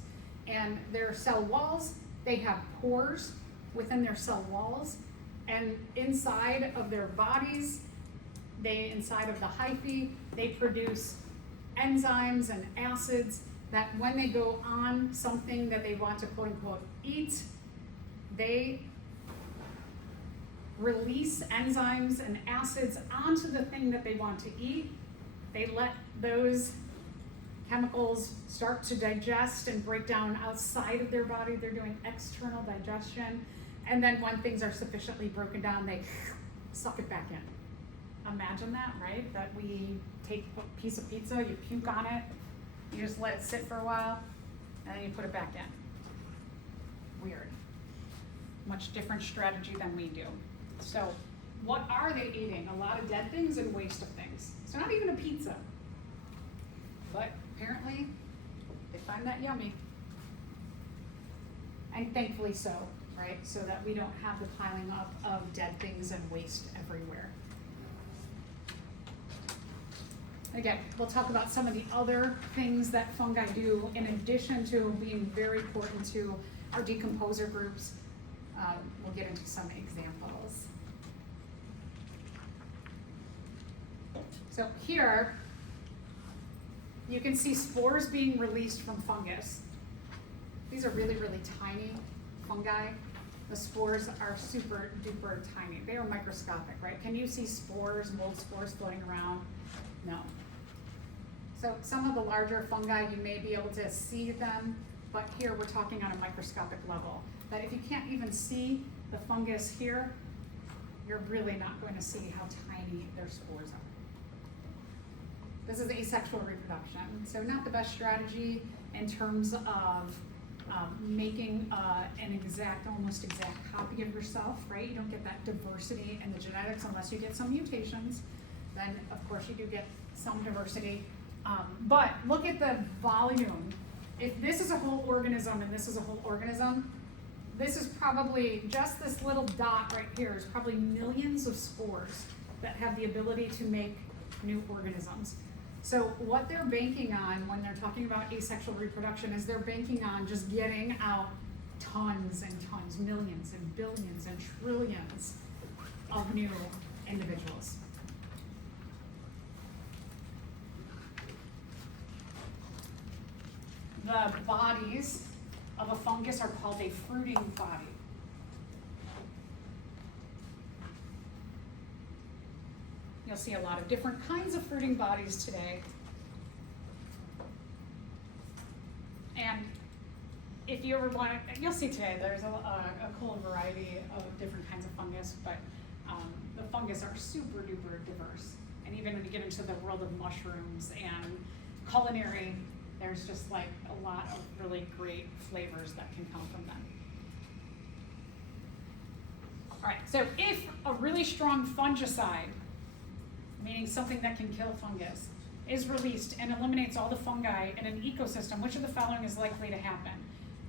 And their cell walls, they have pores within their cell walls, and inside of their bodies, inside of the hyphae, they produce enzymes and acids that when they go on something that they want to quote unquote eat, they release enzymes and acids onto the thing that they want to eat. They let those chemicals start to digest and break down outside of their body. They're doing external digestion. And then when things are sufficiently broken down, they suck it back in. Imagine that, right? That we take a piece of pizza, you puke on it, you just let it sit for a while, and then you put it back in. Weird. Much different strategy than we do. So what are they eating? A lot of dead things and waste of things. So not even a pizza. But apparently, they find that yummy. And thankfully so, right? So that we don't have the piling up of dead things and waste everywhere. Again, we'll talk about some of the other things that fungi do in addition to being very important to our decomposer groups. We'll get into some examples. So here, you can see spores being released from fungus. These are really, really tiny fungi. The spores are super duper tiny. They are microscopic, right? Can you see spores, mold spores floating around? No. So some of the larger fungi, you may be able to see them, but here we're talking on a microscopic level. That if you can't even see the fungus here, you're really not going to see how tiny their spores are. This is asexual reproduction. So not the best strategy in terms of making an almost exact copy of yourself, right? You don't get that diversity in the genetics unless you get some mutations. Then of course you do get some diversity. But look at the volume. If this is a whole organism and this is a whole organism, this is probably, just this little dot right here is probably millions of spores that have the ability to make new organisms. So what they're banking on when they're talking about asexual reproduction is they're banking on just getting out tons and tons, millions and billions and trillions of new individuals. The bodies of a fungus are called a fruiting body. You'll see a lot of different kinds of fruiting bodies today. And if you ever want to, you'll see today there's a cool variety of different kinds of fungus, but the fungus are super duper diverse. And even when you get into the world of mushrooms and culinary, there's just like a lot of really great flavors that can come from them. All right, so if a really strong fungicide, meaning something that can kill fungus, is released and eliminates all the fungi in an ecosystem, which of the following is likely to happen?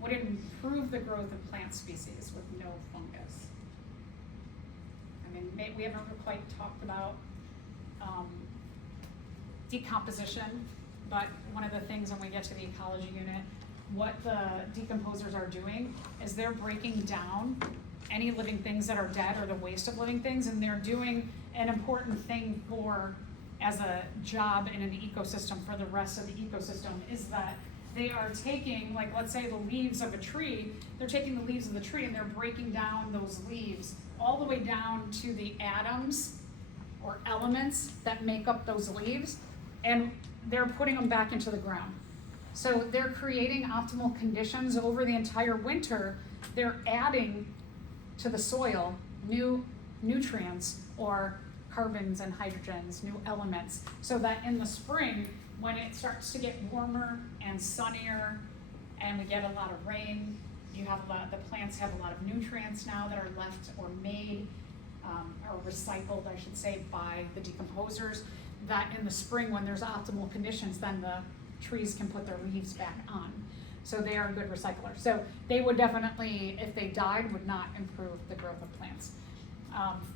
Would it improve the growth of plant species with no fungus? I mean, we haven't quite talked about decomposition, but one of the things when we get to the ecology unit, what the decomposers are doing is they're breaking down any living things that are dead or the waste of living things, and they're doing an important thing as a job in an ecosystem for the rest of the ecosystem, is that they are taking, like, let's say the leaves of a tree, they're taking the leaves of the tree and they're breaking down those leaves all the way down to the atoms or elements that make up those leaves, and they're putting them back into the ground. So they're creating optimal conditions over the entire winter. They're adding to the soil new nutrients or carbons and hydrogens, new elements, so that in the spring, when it starts to get warmer and sunnier and we get a lot of rain, the plants have a lot of nutrients now that are left or made or recycled, I should say, by the decomposers, that in the spring when there's optimal conditions, then the trees can put their leaves back on. So they are a good recycler. So they would definitely, if they died, would not improve the growth of plants.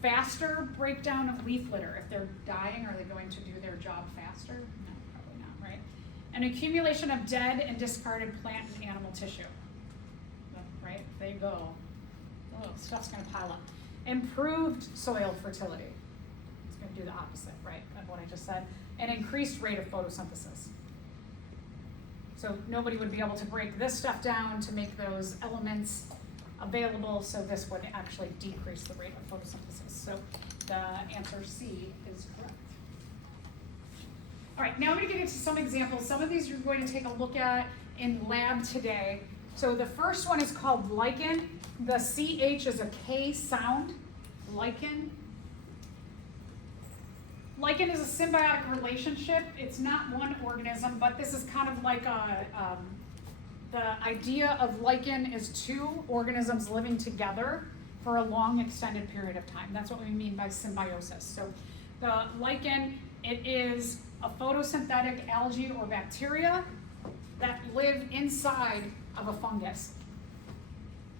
Faster breakdown of leaf litter. If they're dying, are they going to do their job faster? No, probably not, right? An accumulation of dead and discarded plant and animal tissue. Right, there you go. Oh, stuff's gonna pile up. Improved soil fertility. It's gonna do the opposite, right, of what I just said. An increased rate of photosynthesis. So nobody would be able to break this stuff down to make those elements available, so this would actually decrease the rate of photosynthesis. So the answer C is correct. All right, now I'm going to get into some examples. Some of these you're going to take a look at in lab today. So the first one is called lichen. The CH is a K sound, lichen. Lichen is a symbiotic relationship. It's not one organism, but this is kind of like the idea of lichen is two organisms living together for a long extended period of time. That's what we mean by symbiosis. So the lichen, it is a photosynthetic algae or bacteria that live inside of a fungus.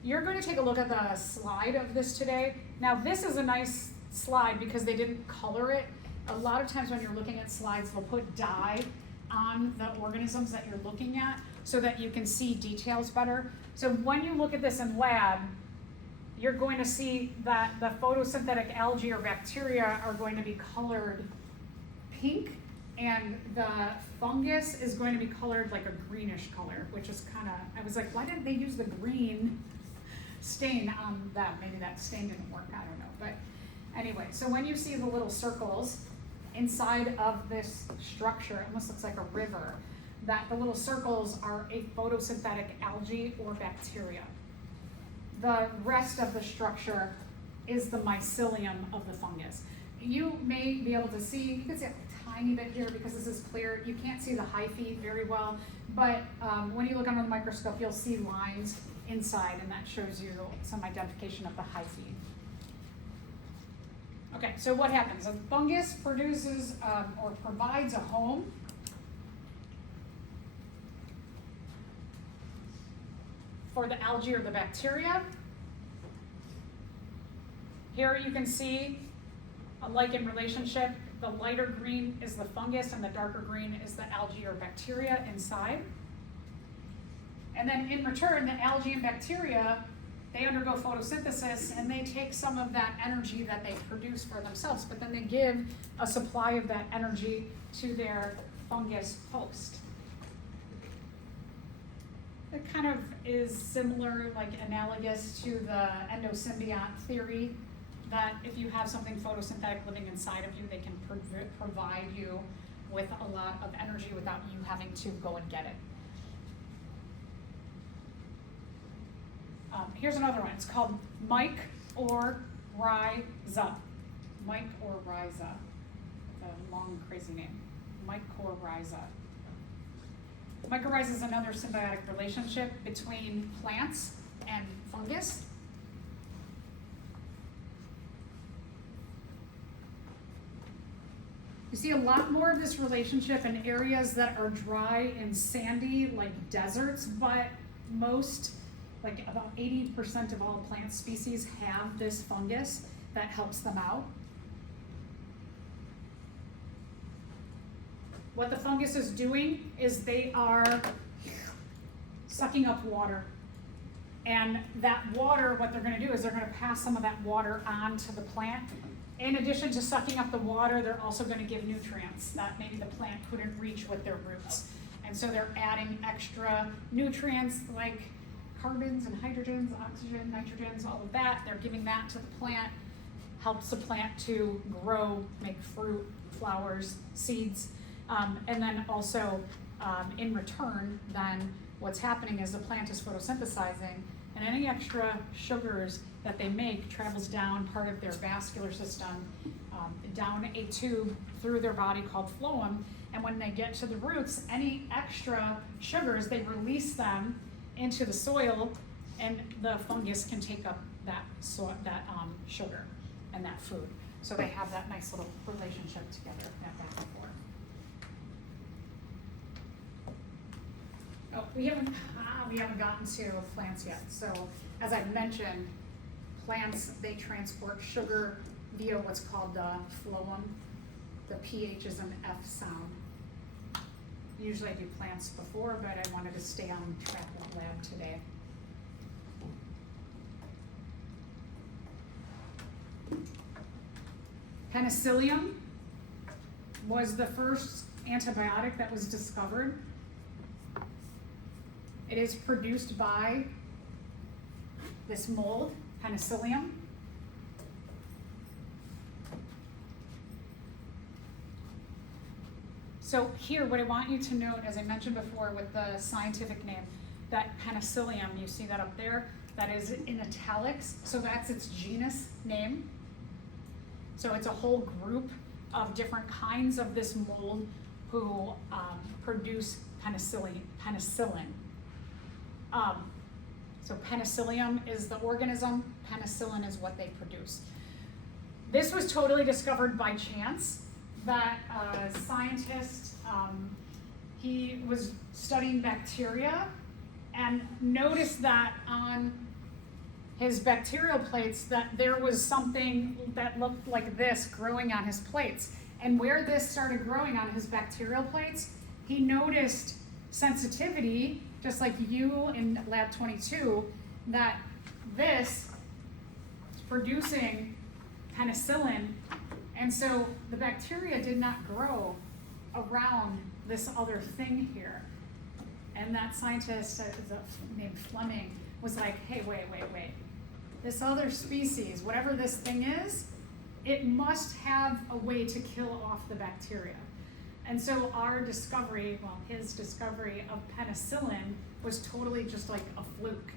You're going to take a look at the slide of this today. Now this is a nice slide because they didn't color it. A lot of times when you're looking at slides, they'll put dye on the organisms that you're looking at so that you can see details better. So when you look at this in lab, you're going to see that the photosynthetic algae or bacteria are going to be colored pink, and the fungus is going to be colored like a greenish color, which is kind of, I was like, why didn't they use the green stain on that? Maybe that stain didn't work, I don't know. But anyway, so when you see the little circles inside of this structure, it almost looks like a river, that the little circles are a photosynthetic algae or bacteria. The rest of the structure is the mycelium of the fungus. You may be able to see, you can see a tiny bit here because this is clear. You can't see the hyphae very well, but when you look under the microscope, you'll see lines inside, and that shows you some identification of the hyphae. Okay, so what happens? A fungus produces or provides a home for the algae or the bacteria. Here you can see a lichen relationship. The lighter green is the fungus and the darker green is the algae or bacteria inside. And then in return, the algae and bacteria, they undergo photosynthesis and they take some of that energy that they produce for themselves, but then they give a supply of that energy to their fungus host. It kind of is similar, like analogous to the endosymbiont theory, that if you have something photosynthetic living inside of you, they can provide you with a lot of energy without you having to go and get it. Here's another one. It's called mycorrhiza. Mycorrhiza. It's a long, crazy name. Mycorrhiza. Mycorrhiza is another symbiotic relationship between plants and fungus. You see a lot more of this relationship in areas that are dry and sandy, like deserts, but most, like about 80% of all plant species have this fungus that helps them out. What the fungus is doing is they are sucking up water. And that water, what they're gonna do is they're gonna pass some of that water on to the plant. In addition to sucking up the water, they're also gonna give nutrients that maybe the plant couldn't reach with their roots. And so they're adding extra nutrients like carbons and hydrogens, oxygen, nitrogens, all of that. They're giving that to the plant, helps the plant to grow, make fruit, flowers, seeds. And then also, in return, then what's happening is the plant is photosynthesizing, and any extra sugars that they make travels down part of their vascular system, down a tube through their body called phloem, and when they get to the roots, any extra sugars, they release them into the soil, and the fungus can take up that sugar and that food. So they have that nice little relationship together, that back and forth. Oh, we haven't gotten to plants yet. So as I mentioned, plants, they transport sugar via what's called the phloem. The pH is an F sound. Usually I do plants before, but I wanted to stay on track with lab today. Penicillium was the first antibiotic that was discovered. It is produced by this mold, Penicillium. So here, what I want you to note, as I mentioned before with the scientific name, that Penicillium, you see that up there, that is in italics, so that's its genus name. So it's a whole group of different kinds of this mold who produce penicillin. So Penicillium is the organism, penicillin is what they produce. This was totally discovered by chance. That scientist, he was studying bacteria and noticed that on his bacterial plates that there was something that looked like this growing on his plates. And where this started growing on his bacterial plates, he noticed sensitivity, just like you in lab 22, that this is producing penicillin. And so the bacteria did not grow around this other thing here. And that scientist named Fleming was like, hey, wait. This other species, whatever this thing is, it must have a way to kill off the bacteria. And so our discovery, well, his discovery of penicillin was totally just like a fluke.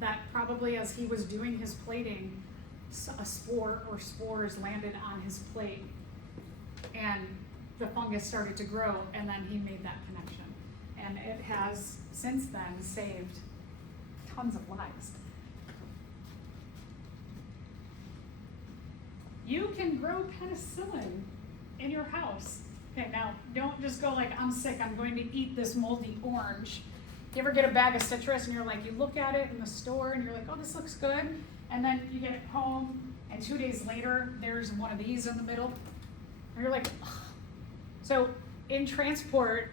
That probably as he was doing his plating, a spore or spores landed on his plate and the fungus started to grow, and then he made that connection. And it has since then saved tons of lives. You can grow penicillin in your house. Okay, now don't just go like, I'm sick, I'm going to eat this moldy orange. You ever get a bag of citrus and you're like, you look at it in the store and you're like, oh, this looks good. And then you get it home and 2 days later, there's one of these in the middle. And you're like, ugh. So in transport,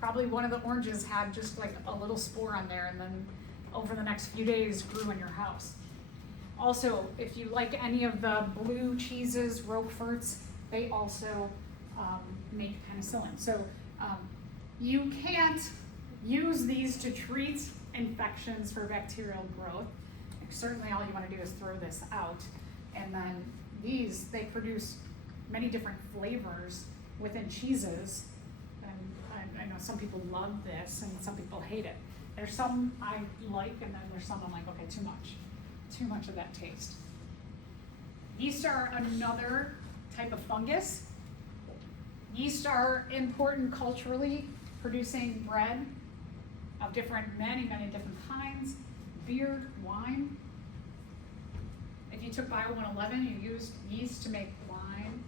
probably one of the oranges had just like a little spore on there and then over the next few days grew in your house. Also, if you like any of the blue cheeses, Roqueforts, they also make penicillin. So you can't use these to treat infections for bacterial growth. Certainly all you want to do is throw this out. And then these, they produce many different flavors within cheeses. And I know some people love this and some people hate it. There's some I like and then there's some I'm like, okay, too much of that taste. Yeast are another type of fungus. Yeast are important culturally, producing bread of many different kinds, beer, wine. If you took Bio 111, you used yeast to make wine.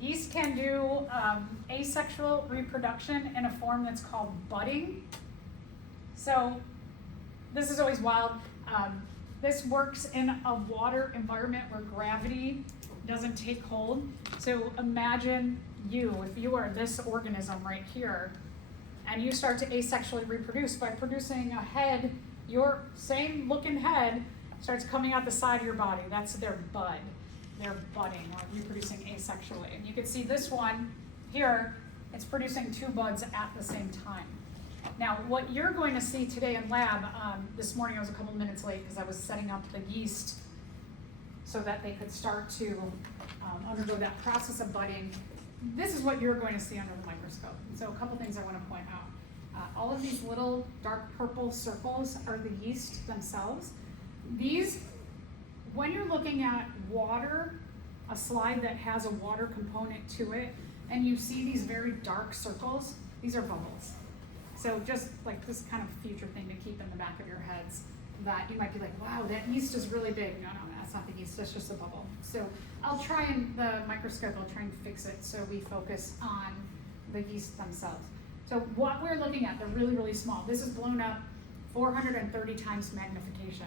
Yeast can do asexual reproduction in a form that's called budding. So this is always wild. This works in a water environment where gravity doesn't take hold. So imagine if you are this organism right here, and you start to asexually reproduce by producing a head, your same looking head starts coming out the side of your body. That's their bud. They're budding or reproducing asexually. And you can see this one here, it's producing two buds at the same time. Now, what you're going to see today in lab, this morning I was a couple minutes late because I was setting up the yeast so that they could start to undergo that process of budding. This is what you're going to see under the microscope. So a couple things I want to point out. All of these little dark purple circles are the yeast themselves. These, when you're looking at water, a slide that has a water component to it, and you see these very dark circles, these are bubbles. So just like this kind of future thing to keep in the back of your heads, that you might be like, wow, that yeast is really big. No, that's not the yeast, that's just a bubble. So I'll try the microscope, I'll try and fix it so we focus on the yeast themselves. So what we're looking at, they're really, really small. This is blown up 430 times magnification.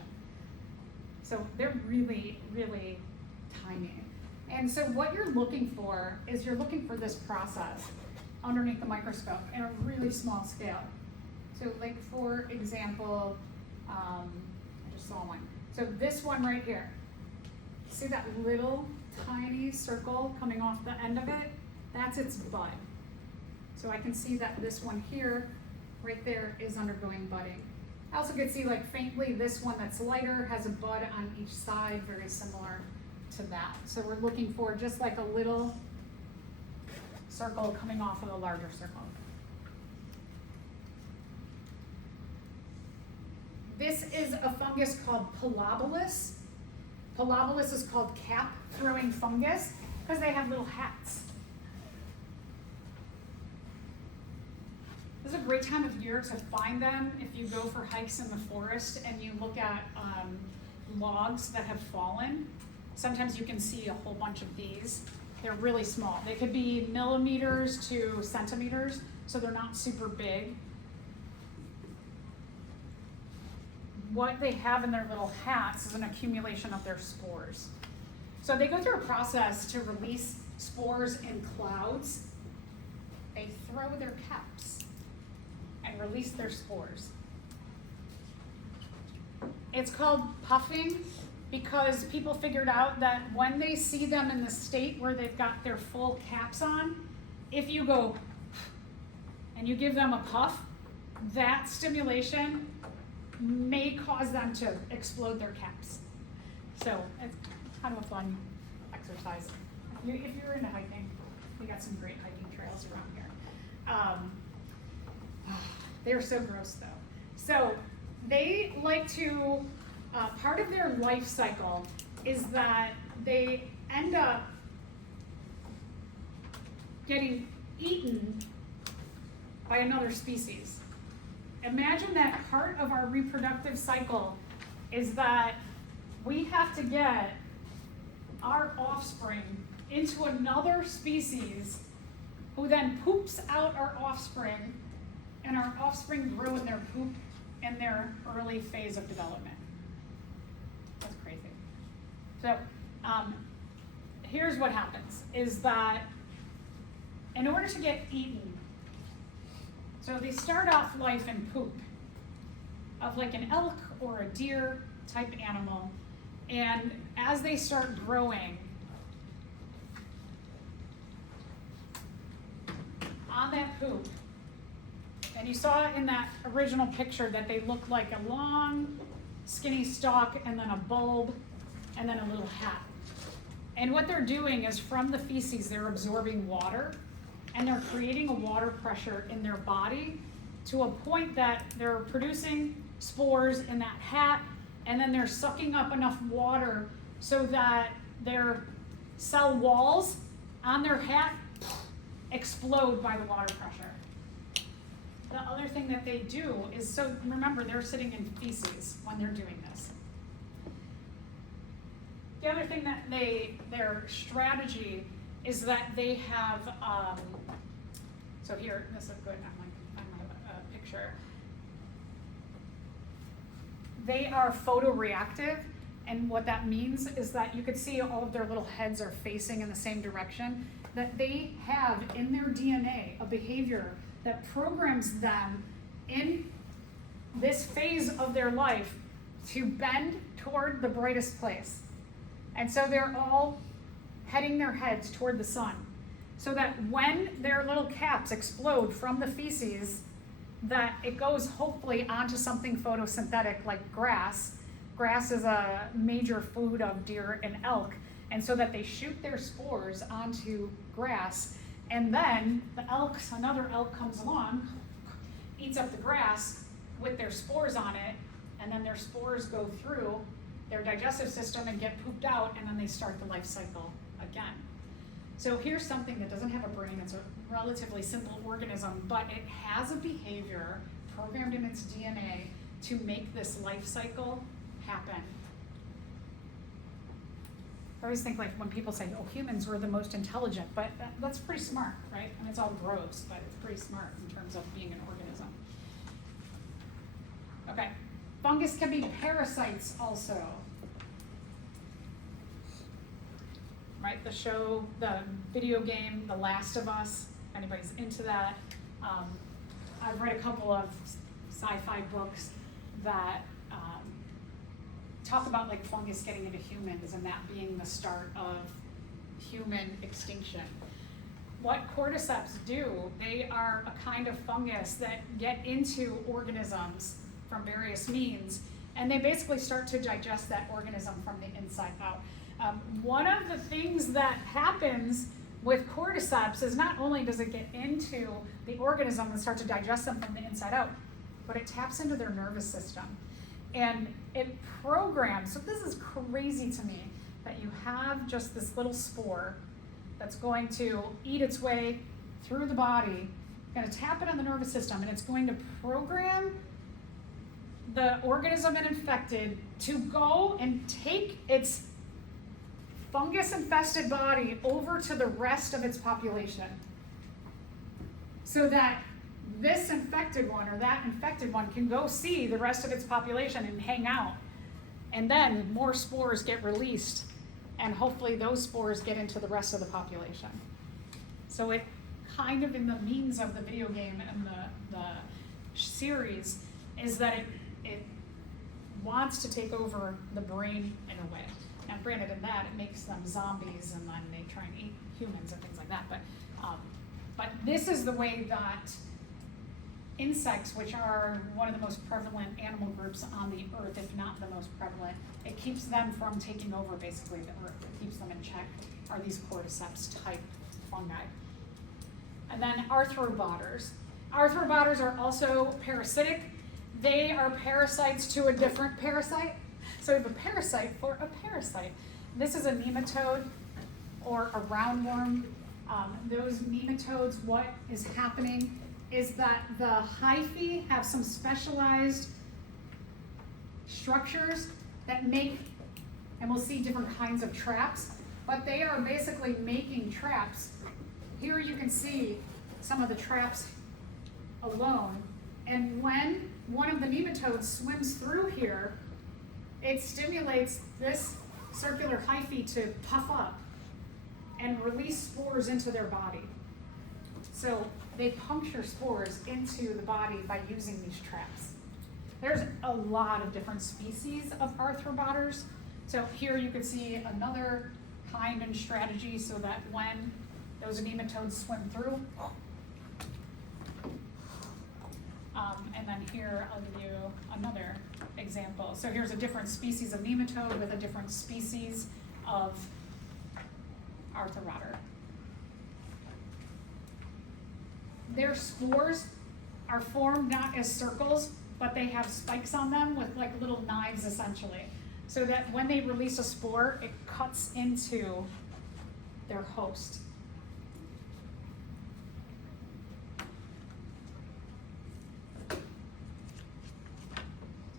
So they're really, really tiny. And so what you're looking for is you're looking for this process underneath the microscope in a really small scale. So like for example, I just saw one. So this one right here, see that little tiny circle coming off the end of it? That's its bud. So I can see that this one here, right there, is undergoing budding. I also could see like faintly this one that's lighter has a bud on each side, very similar to that. So we're looking for just like a little circle coming off of a larger circle. This is a fungus called Pilobolus. Pilobolus is called cap-throwing fungus because they have little hats. This is a great time of year to find them if you go for hikes in the forest and you look at logs that have fallen. Sometimes you can see a whole bunch of these. They're really small. They could be millimeters to centimeters, so they're not super big. What they have in their little hats is an accumulation of their spores. So they go through a process to release spores in clouds. They throw their caps and release their spores. It's called puffing because people figured out that when they see them in the state where they've got their full caps on, if you go and you give them a puff, that stimulation may cause them to explode their caps. So it's kind of a fun exercise. If you're into hiking, we got some great hiking trails around here. They're so gross though. So they like to, part of their life cycle is that they end up getting eaten by another species. Imagine that part of our reproductive cycle is that we have to get our offspring into another species who then poops out our offspring, and our offspring grow in their poop in their early phase of development. That's crazy. So here's what happens, is that in order to get eaten, so they start off life in poop of like an elk or a deer type animal, and as they start growing, on that poop, and you saw in that original picture that they look like a long skinny stalk and then a bulb and then a little hat. And what they're doing is from the feces they're absorbing water, and they're creating a water pressure in their body to a point that they're producing spores in that hat, and then they're sucking up enough water so that their cell walls on their hat explode by the water pressure. The other thing that they do is, so remember, they're sitting in feces when they're doing this. The other thing that their strategy is that they have, so here, this is good, I'm a picture. They are photoreactive, and what that means is that you could see all of their little heads are facing in the same direction, that they have in their DNA a behavior that programs them in this phase of their life to bend toward the brightest place. And so they're all heading their heads toward the sun, so that when their little caps explode from the feces, that it goes hopefully onto something photosynthetic like grass. Grass is a major food of deer and elk, and so that they shoot their spores onto grass, and then another elk comes along, eats up the grass with their spores on it, and then their spores go through their digestive system and get pooped out, and then they start the life cycle again. So here's something that doesn't have a brain. It's a relatively simple organism, but it has a behavior programmed in its DNA to make this life cycle happen. I always think, like, when people say, oh, humans were the most intelligent, but that's pretty smart, right? And it's all gross, but it's pretty smart in terms of being an organism. Okay, fungus can be parasites also. Right, the show, the video game, The Last of Us, if anybody's into that. I've read a couple of sci-fi books that talk about like fungus getting into humans and that being the start of human extinction. What cordyceps do, they are a kind of fungus that get into organisms from various means, and they basically start to digest that organism from the inside out. One of the things that happens with cordyceps is not only does it get into the organism and start to digest them from the inside out, but it taps into their nervous system. And it programs, so this is crazy to me, that you have just this little spore that's going to eat its way through the body, going to tap it on the nervous system, and it's going to program the organism it infected to go and take its fungus-infested body over to the rest of its population, so that this infected one or that infected one can go see the rest of its population and hang out. And then more spores get released, and hopefully those spores get into the rest of the population. So it kind of, in the means of the video game and the series, is that it wants to take over the brain in a way. Now granted, in that it makes them zombies, and then they try and eat humans and things like that, but this is the way that insects, which are one of the most prevalent animal groups on the earth, if not the most prevalent, it keeps them from taking over basically the earth. It keeps them in check, are these cordyceps type fungi. And then arthropods. Arthropods are also parasitic. They are parasites to a different parasite. So we have a parasite for a parasite. This is a nematode or a roundworm. Those nematodes, what is happening is that the hyphae have some specialized structures that make, and we'll see different kinds of traps, but they are basically making traps. Here you can see some of the traps alone, and when one of the nematodes swims through here, it stimulates this circular hyphae to puff up and release spores into their body. So they puncture spores into the body by using these traps. There's a lot of different species of arthropods. So here you can see another kind and strategy so that when those nematodes swim through, and then here I'll give you another example. So here's a different species of nematode with a different species of arthropod. Their spores are formed not as circles, but they have spikes on them with like little knives essentially. So that when they release a spore, it cuts into their host. So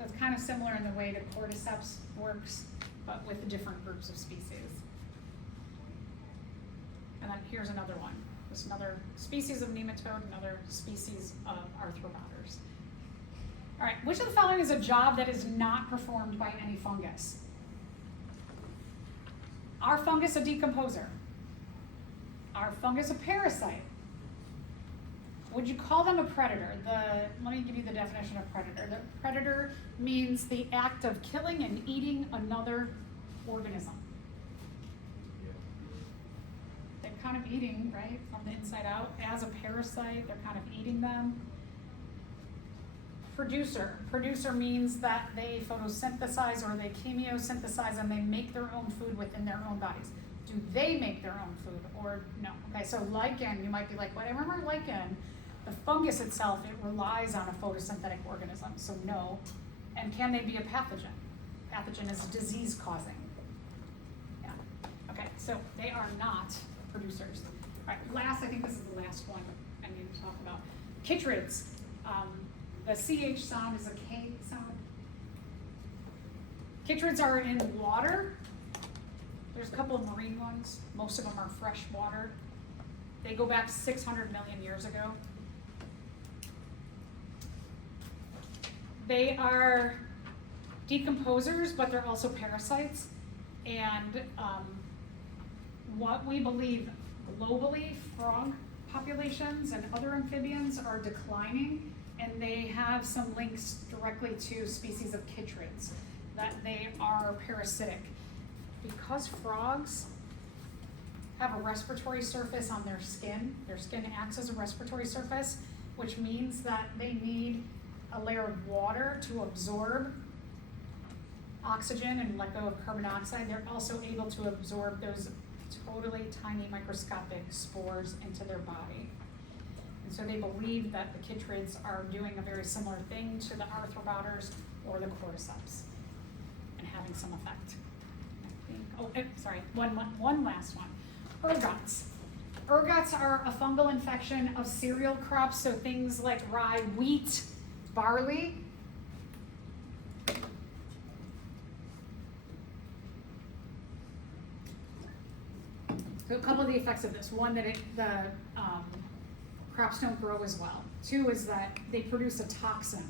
it's kind of similar in the way that cordyceps works, but with the different groups of species. and then here's another one. There's another species of nematode, another species of arthropods. All right, which of the following is a job that is not performed by any fungus? Are fungus a decomposer? Are fungus a parasite? Would you call them a predator? Let me give you the definition of predator. The predator means the act of killing and eating another organism. They're kind of eating, right, from the inside out. As a parasite, they're kind of eating them. Producer means that they photosynthesize or they chemiosynthesize and they make their own food within their own bodies. Do they make their own food or no? Okay, so lichen, you might be like, well, I remember lichen. The fungus itself, it relies on a photosynthetic organism, so no. And can they be a pathogen? Pathogen is disease causing. Yeah, okay, so they are not producers. All right, last, I think this is the last one I need to talk about. Chytrids. The CH sound is a K sound. Chytrids are in water. There's a couple of marine ones. Most of them are fresh water. They go back 600 million years ago. They are decomposers, but they're also parasites. And what we believe globally, frog populations and other amphibians are declining, and they have some links directly to species of chytrids, that they are parasitic. Because frogs have a respiratory surface on their skin acts as a respiratory surface, which means that they need a layer of water to absorb oxygen and let go of carbon dioxide. They're also able to absorb those totally tiny microscopic spores into their body. And so they believe that the chytrids are doing a very similar thing to the arthropods or the cordyceps and having some effect. One last one. Ergots. Ergots are a fungal infection of cereal crops, so things like rye, wheat, barley. So a couple of the effects of this. One, that the crops don't grow as well. Two is that they produce a toxin.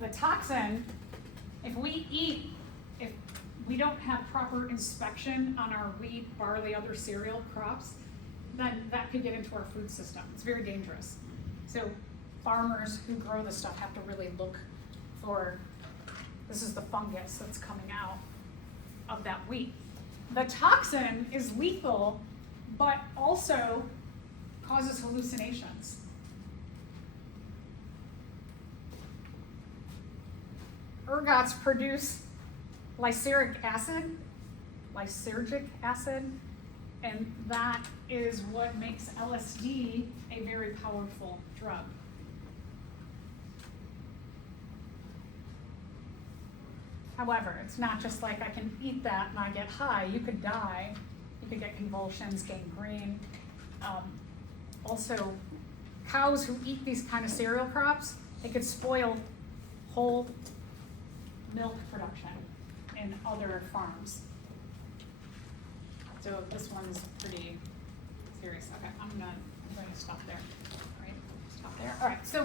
The toxin, if we don't have proper inspection on our wheat, barley, other cereal crops, then that could get into our food system. It's very dangerous. So farmers who grow this stuff have to really look for, this is the fungus that's coming out of that wheat. The toxin is lethal, but also causes hallucinations. Ergots produce lysergic acid, and that is what makes LSD a very powerful drug. However, it's not just like I can eat that and I get high. You could die. You could get convulsions, gangrene. Also, cows who eat these kind of cereal crops, it could spoil whole milk production in other farms. So this one's pretty serious. Okay, I'm going to stop there. All right, stop there. All right, so